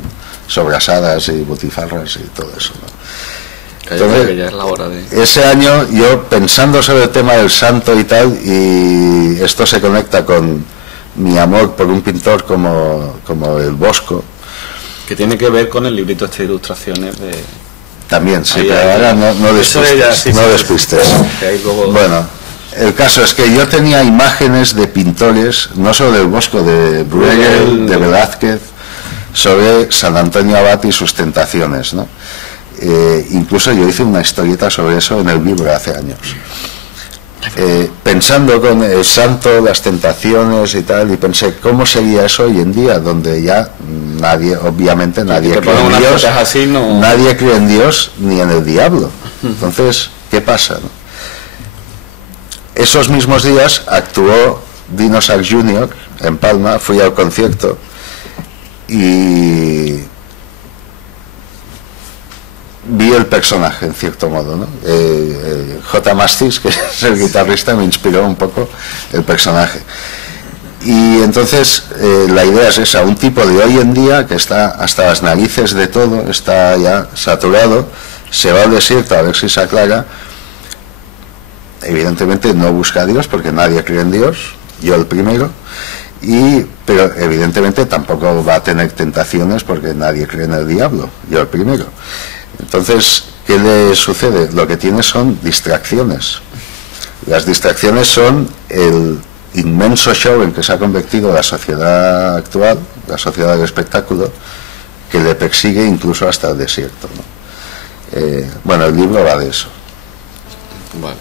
sobrasadas y butifarras y todo eso, ¿no? Entonces, ya es la hora de... ese año yo pensando sobre el tema del santo y tal, y esto se conecta con mi amor por un pintor como el Bosco, que tiene que ver con el librito de ilustraciones de... También, sí, pero ahora no despistes. Bueno, el caso es que yo tenía imágenes de pintores, no solo del Bosco, de Bruegel, de Velázquez, sobre San Antonio Abad y sus tentaciones, ¿no? Incluso yo hice una historieta sobre eso en el libro hace años. pensando con el santo, las tentaciones y tal, y pensé, ¿cómo sería eso hoy en día? Donde ya nadie, obviamente nadie cree en Dios, así, no... nadie cree en Dios ni en el diablo. Entonces, ¿qué pasa, no? Esos mismos días actuó Dinosaur Jr. en Palma, fui al concierto y vi el personaje, en cierto modo, ¿no? J. Mastis, que es el guitarrista, me inspiró un poco el personaje. Y entonces la idea es esa, un tipo de hoy en día que está hasta las narices de todo, está ya saturado, se va al desierto a ver si se aclara. Evidentemente no busca a Dios porque nadie cree en Dios, yo el primero, pero evidentemente tampoco va a tener tentaciones porque nadie cree en el diablo, yo el primero. Entonces, ¿qué le sucede? Lo que tiene son distracciones. Las distracciones son el inmenso show en que se ha convertido la sociedad actual, la sociedad del espectáculo, que le persigue incluso hasta el desierto, ¿no? Bueno, el libro va de eso. Vale.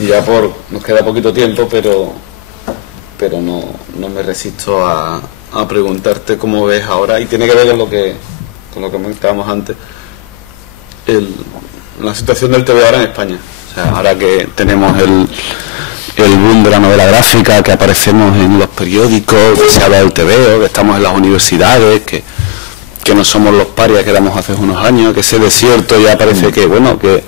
Y ya nos queda poquito tiempo, pero no me resisto a preguntarte cómo ves ahora, y tiene que ver con lo que comentábamos antes, la situación del TV ahora en España. O sea, ahora que tenemos el boom de la novela gráfica, que aparecemos en los periódicos, que se habla del TVO, que estamos en las universidades, que no somos los parias que éramos hace unos años, que ese desierto ya parece que, bueno, que,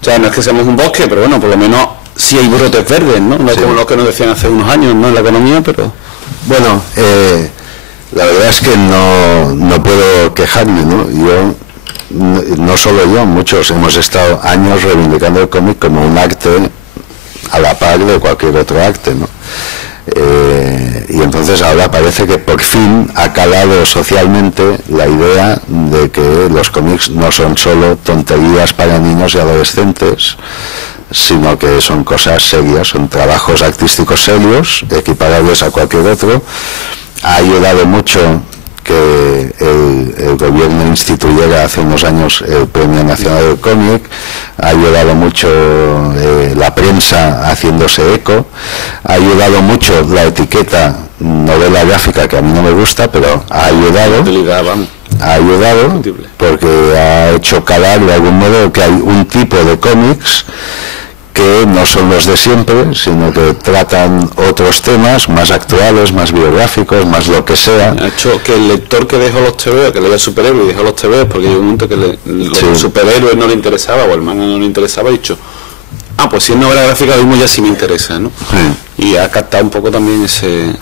o sea, no es que seamos un bosque, pero bueno, por lo menos sí hay brotes verdes, ¿no? No como los que nos decían hace unos años, ¿no? En la economía, pero... Bueno, la verdad es que no puedo quejarme, ¿no? Yo, no solo yo, muchos hemos estado años reivindicando el cómic como un arte a la par de cualquier otro arte, ¿no? Y entonces ahora parece que por fin ha calado socialmente la idea de que los cómics no son solo tonterías para niños y adolescentes, sino que son cosas serias, son trabajos artísticos serios, equiparables a cualquier otro. Ha ayudado mucho que el gobierno instituyera hace unos años el Premio Nacional del Cómic, ha ayudado mucho la prensa haciéndose eco, ha ayudado mucho la etiqueta novela gráfica, que a mí no me gusta, pero ha ayudado porque ha hecho calar de algún modo que hay un tipo de cómics que no son los de siempre, sino que tratan otros temas más actuales, más biográficos, más lo que sea. Ha hecho que el lector que dejó los TVO, que leía superhéroes y dejó los TVO, porque llegó un momento que los superhéroes no le interesaba, o el manga no le interesaba, ha dicho, pues si es novela gráfica, mismo ya sí me interesa, ¿no? Sí. Y ha captado un poco también ese...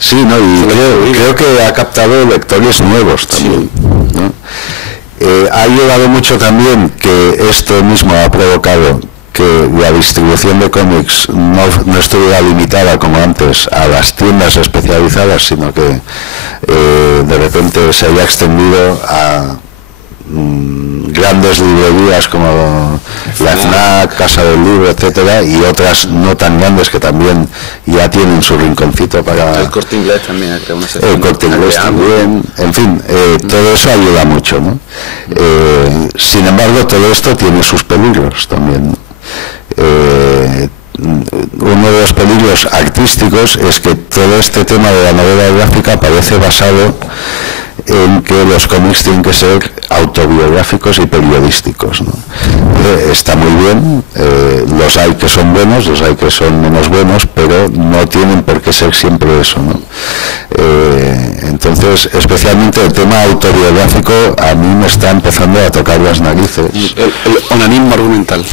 Sí, ¿no? Y creo que ha captado lectores nuevos también, sí, ¿no? Ha ayudado mucho también que esto mismo ha provocado que la distribución de cómics no estuviera limitada como antes a las tiendas especializadas, sino que de repente se haya extendido a grandes librerías como la FNAC, Casa del Libro, etcétera, y otras no tan grandes que también ya tienen su rinconcito para... El Corte Inglés también, el Corte Inglés también, en fin, todo eso ayuda mucho, ¿no? Sin embargo, todo esto tiene sus peligros también, ¿no? Uno de los peligros artísticos es que todo este tema de la novela gráfica parece basado en que los cómics tienen que ser autobiográficos y periodísticos, ¿no? Está muy bien, los hay que son buenos, los hay que son menos buenos, pero no tienen por qué ser siempre eso, ¿no? Entonces, especialmente el tema autobiográfico a mí me está empezando a tocar las narices. El onanismo argumental.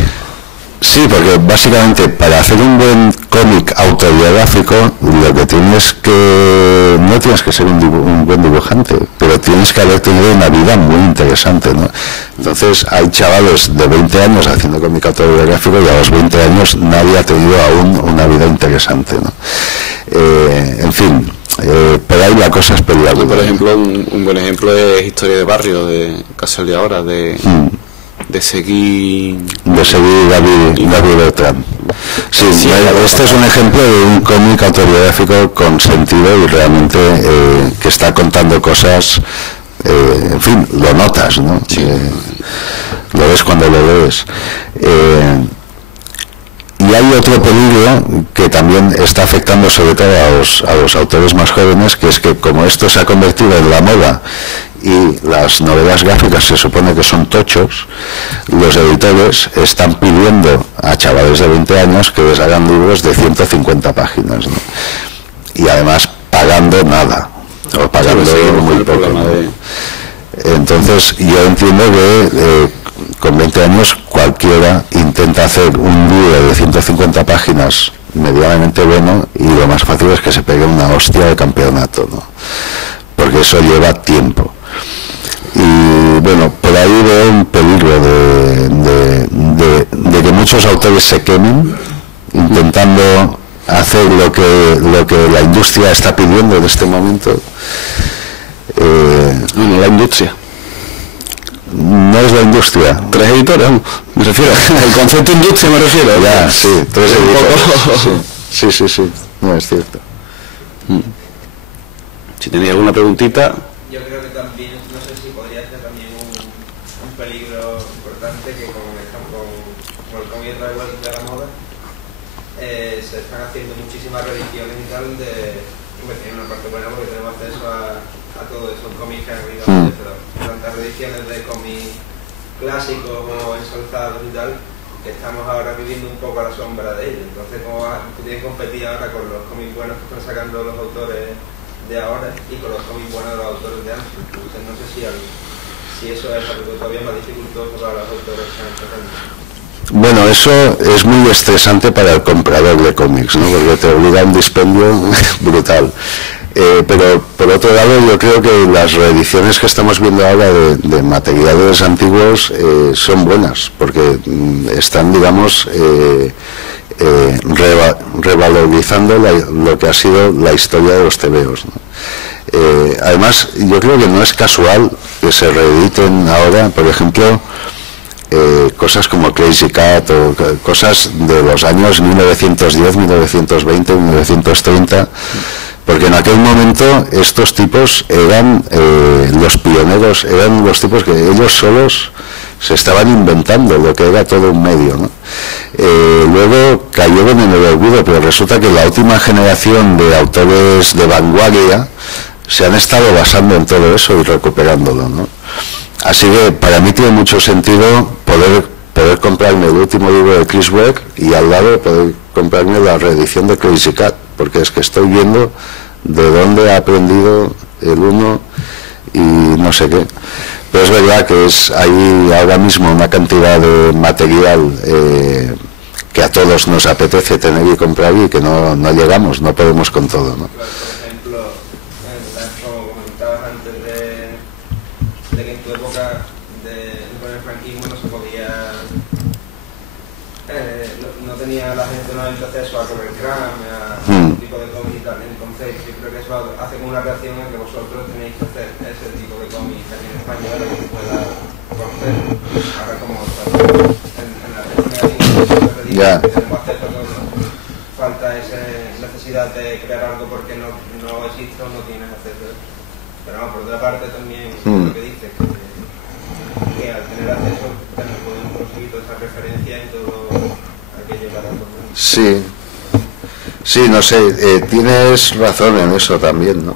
Sí, porque básicamente para hacer un buen cómic autobiográfico lo que tienes que... no tienes que ser un buen dibujante, pero tienes que haber tenido una vida muy interesante, ¿no? Entonces hay chavales de 20 años haciendo cómic autobiográfico y a los 20 años nadie ha tenido aún una vida interesante, ¿no? En fin, pero ahí la cosa es peleable. Por ejemplo, un buen ejemplo es Historia de Barrio, de Casal de Ahora, de seguir David Bertrand. Sí, este es un ejemplo de un cómic autobiográfico con sentido y realmente que está contando cosas, en fin, lo notas, ¿no? Sí. Lo ves cuando lo lees. Y hay otro peligro que también está afectando sobre todo a los autores más jóvenes, que es que como esto se ha convertido en la moda y las novelas gráficas se supone que son tochos, los editores están pidiendo a chavales de 20 años que les hagan libros de 150 páginas, ¿no? Y además pagando nada, o pagando muy poco, ¿no? Entonces yo entiendo que con 20 años cualquiera intenta hacer un libro de 150 páginas medianamente bueno, y lo más fácil es que se pegue una hostia de campeonato, ¿no? Porque eso lleva tiempo. Y bueno, por ahí veo un peligro de que muchos autores se quemen intentando hacer lo que la industria está pidiendo en este momento. Bueno, la industria. No es la industria. 3 editores, me refiero. El concepto industria me refiero. Ya, sí, 3 editores. Sí. No, es cierto. Si tenéis alguna preguntita. Yo creo que también, no sé si podría ser también un peligro importante que con el cómic revival de la moda se están haciendo muchísimas reediciones y tal tiene una parte buena porque tenemos acceso a todos esos cómics que han habido pero tantas reediciones de cómics clásicos o ensalzados y tal, que estamos ahora viviendo un poco a la sombra de ellos. Entonces, ¿cómo tienes que competir ahora con los cómics buenos que están sacando los autores de ahora y con los cómics buenos de los autores de antes? Entonces, no sé si eso es algo todavía más dificultoso para los autores que han hecho antes. Bueno, eso es muy estresante para el comprador de cómics, ¿no? Porque te obliga a un dispendio brutal. Pero por otro lado, yo creo que las reediciones que estamos viendo ahora de materiales antiguos son buenas, porque están, digamos, revalorizando lo que ha sido la historia de los tebeos, ¿no? Además, yo creo que no es casual que se reediten ahora, por ejemplo, cosas como Crazy Cat o cosas de los años 1910, 1920, 1930, porque en aquel momento estos tipos eran los pioneros, eran los tipos que ellos solos se estaban inventando lo que era todo un medio, ¿no? Luego cayeron en el olvido, pero resulta que la última generación de autores de vanguardia se han estado basando en todo eso y recuperándolo, ¿no? Así que para mí tiene mucho sentido poder comprarme el último libro de Chris Ware y al lado poder comprarme la reedición de Crazy Cat, porque es que estoy viendo de dónde ha aprendido el uno y no sé qué. Pero es verdad que hay ahora mismo una cantidad de material que a todos nos apetece tener y comprar y que no llegamos, no podemos con todo, ¿no? Por ejemplo, como comentabas antes de que en tu época con el franquismo no se podía, no tenía la gente nuevamente acceso a Robert Crumb, a ese tipo de cómics y tal. Entonces yo creo que eso hace como una reacción en que vosotros tenéis que hacer ese tipo de cómics aquí en España para que se pueda conocer. Ahora como en la región tenemos acceso a todo, falta esa necesidad de crear algo porque no existe o no tienes acceso. Pero no, por otra parte también lo que dices, que al tener acceso también podemos conseguir toda esa referencia en todo aquello para nosotros. Sí, no sé, tienes razón en eso también, ¿no?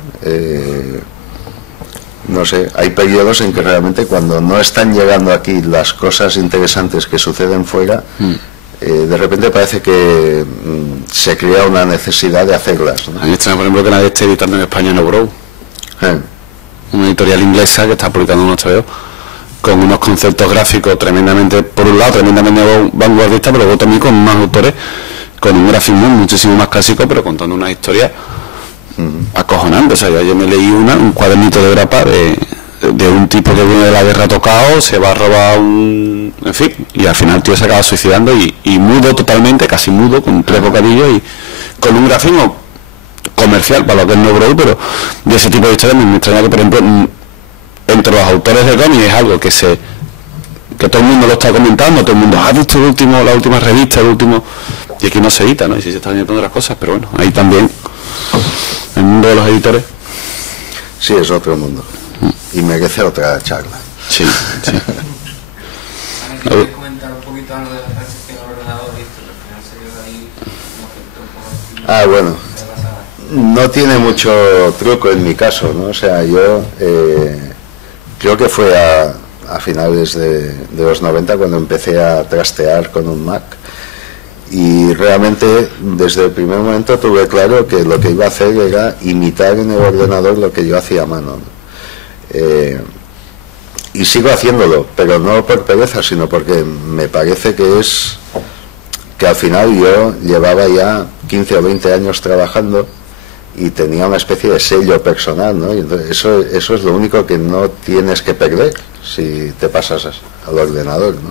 No sé, hay periodos en que realmente cuando no están llegando aquí las cosas interesantes que suceden fuera, de repente parece que se crea una necesidad de hacerlas, ¿no? A mí extraña, por ejemplo, que nadie esté editando en España No Brow, una editorial inglesa que está publicando unos TVO con unos conceptos gráficos tremendamente, por un lado, tremendamente vanguardistas, pero luego también con más autores, con un grafismo muchísimo más clásico, pero contando una historia acojonante. O sea, yo me leí un cuadernito de grapa de un tipo que viene de la guerra tocado, se va a robar en fin, y al final el tío se acaba suicidando y mudo totalmente, casi mudo, con 3 bocadillos y con un grafismo comercial para lo que es No Brow, pero de ese tipo de historias me extraña que, por ejemplo, entre los autores de cómics es algo que todo el mundo lo está comentando, todo el mundo ha visto la última revista, y aquí no se edita, ¿no? Y sí se están editando otras cosas, pero bueno, ahí también el mundo de los editores sí es otro mundo y merece otra charla. Sí. ¿Quieres comentar un poquito poquito de la transición al ordenador y esto, al final se queda ahí como que un poco... Ah, bueno. No tiene mucho truco en mi caso, ¿no? O sea, yo creo que fue a finales de los 90 cuando empecé a trastear con un Mac, y realmente desde el primer momento tuve claro que lo que iba a hacer era imitar en el ordenador lo que yo hacía a mano, ¿no? Y sigo haciéndolo, pero no por pereza, sino porque me parece que al final yo llevaba ya 15 o 20 años trabajando y tenía una especie de sello personal, ¿no? Y entonces eso es lo único que no tienes que perder si te pasas al ordenador, ¿no?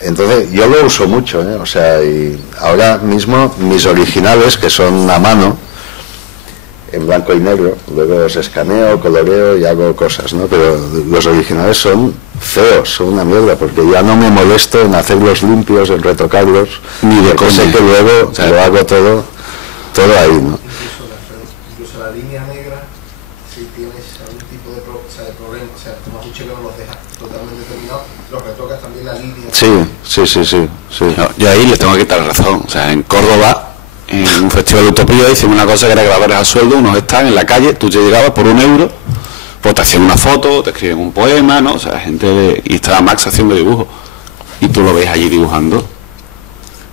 Entonces yo lo uso mucho, ¿eh? O sea, y ahora mismo mis originales, que son a mano, en blanco y negro, luego los escaneo, coloreo y hago cosas, ¿no? Pero los originales son feos, son una mierda, porque ya no me molesto en hacerlos limpios, en retocarlos, ni de cosas que luego lo hago todo ahí, ¿no? Incluso la línea negra, si tienes algún tipo de problema, o sea, como has dicho que no los dejas totalmente terminados, los retocas también la línea. Sí. Yo ahí les tengo que quitar razón. O sea, en Córdoba, en un festival de utopía, hicimos una cosa que era grabadores a sueldo, unos están en la calle, tú te llegabas por €1, pues te hacían una foto, te escriben un poema, ¿no? O sea, y estaba Max haciendo dibujos, y tú lo ves allí dibujando.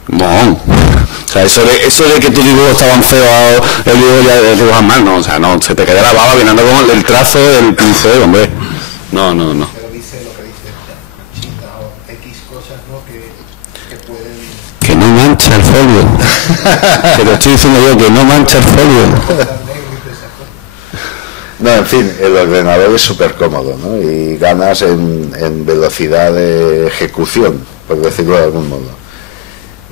No, o sea, eso de que tus dibujos estaban feos, el dibujo ya dibujas mal, no, o sea, no, se te caía la baba mirando como el trazo del pincel, hombre. No. Pero dice lo que dice Chita o X cosas, ¿no? Que pueden... Que no mancha el folio. Te lo estoy diciendo yo, que no mancha el folio. No, en fin, el ordenador es súper cómodo, ¿no? Y ganas en velocidad de ejecución, por decirlo de algún modo.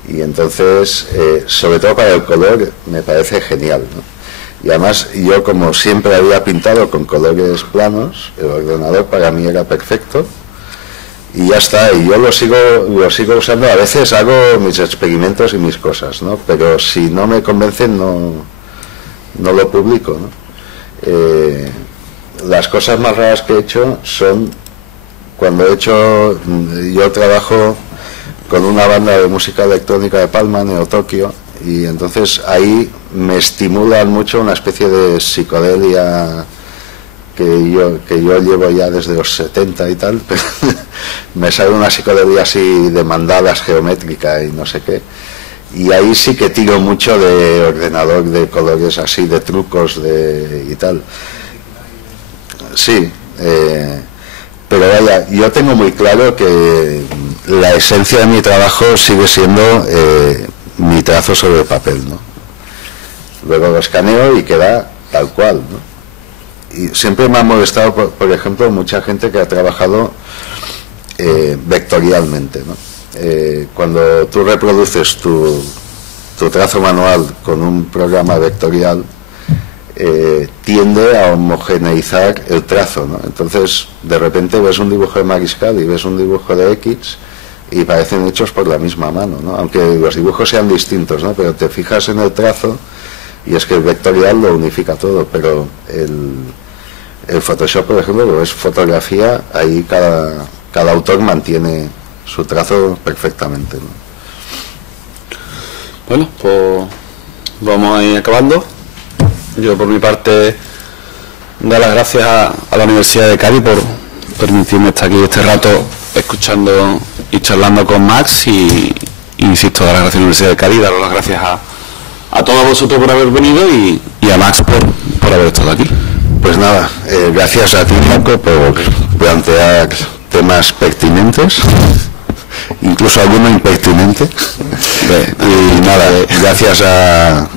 Y entonces, sobre todo para el color, me parece genial, ¿no? Y además, yo como siempre había pintado con colores planos, el ordenador para mí era perfecto, y ya está, y yo lo sigo usando. A veces hago mis experimentos y mis cosas, ¿no? Pero si no me convencen, no lo publico, ¿no? Las cosas más raras que he hecho son cuando yo trabajo con una banda de música electrónica de Palma, Neo Tokio, y entonces ahí me estimulan mucho una especie de psicodelia que yo llevo ya desde los 70 y tal, pero me sale una psicodelia así de mandalas geométrica y no sé qué, y ahí sí que tiro mucho de ordenador, de colores así, de trucos y tal. Sí, pero vaya, yo tengo muy claro que la esencia de mi trabajo sigue siendo mi trazo sobre el papel, ¿no? Luego lo escaneo y queda tal cual, ¿no? Y siempre me ha molestado, por ejemplo, mucha gente que ha trabajado vectorialmente, ¿no? Cuando tú reproduces tu trazo manual con un programa vectorial, tiende a homogeneizar el trazo, ¿no? Entonces de repente ves un dibujo de Mariscal y ves un dibujo de X y parecen hechos por la misma mano, ¿no? Aunque los dibujos sean distintos, ¿no? Pero te fijas en el trazo y es que el vectorial lo unifica todo, pero el Photoshop, por ejemplo, lo es fotografía, ahí cada autor mantiene su trazo perfectamente, ¿no? Bueno, pues vamos a ir acabando. Yo por mi parte dar las gracias a la Universidad de Cádiz por permitirme estar aquí este rato escuchando y charlando con Max, y insisto, dar las gracias a la Universidad de Cádiz, dar las gracias a todos vosotros por haber venido y a Max por haber estado aquí. Pues nada, gracias a ti, Paco, por plantear temas pertinentes, incluso alguno impertinente. Y nada, gracias a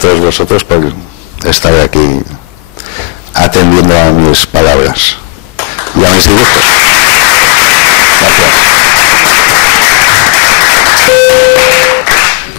todos vosotros por estar aquí atendiendo a mis palabras y a mis dibujos. Gracias.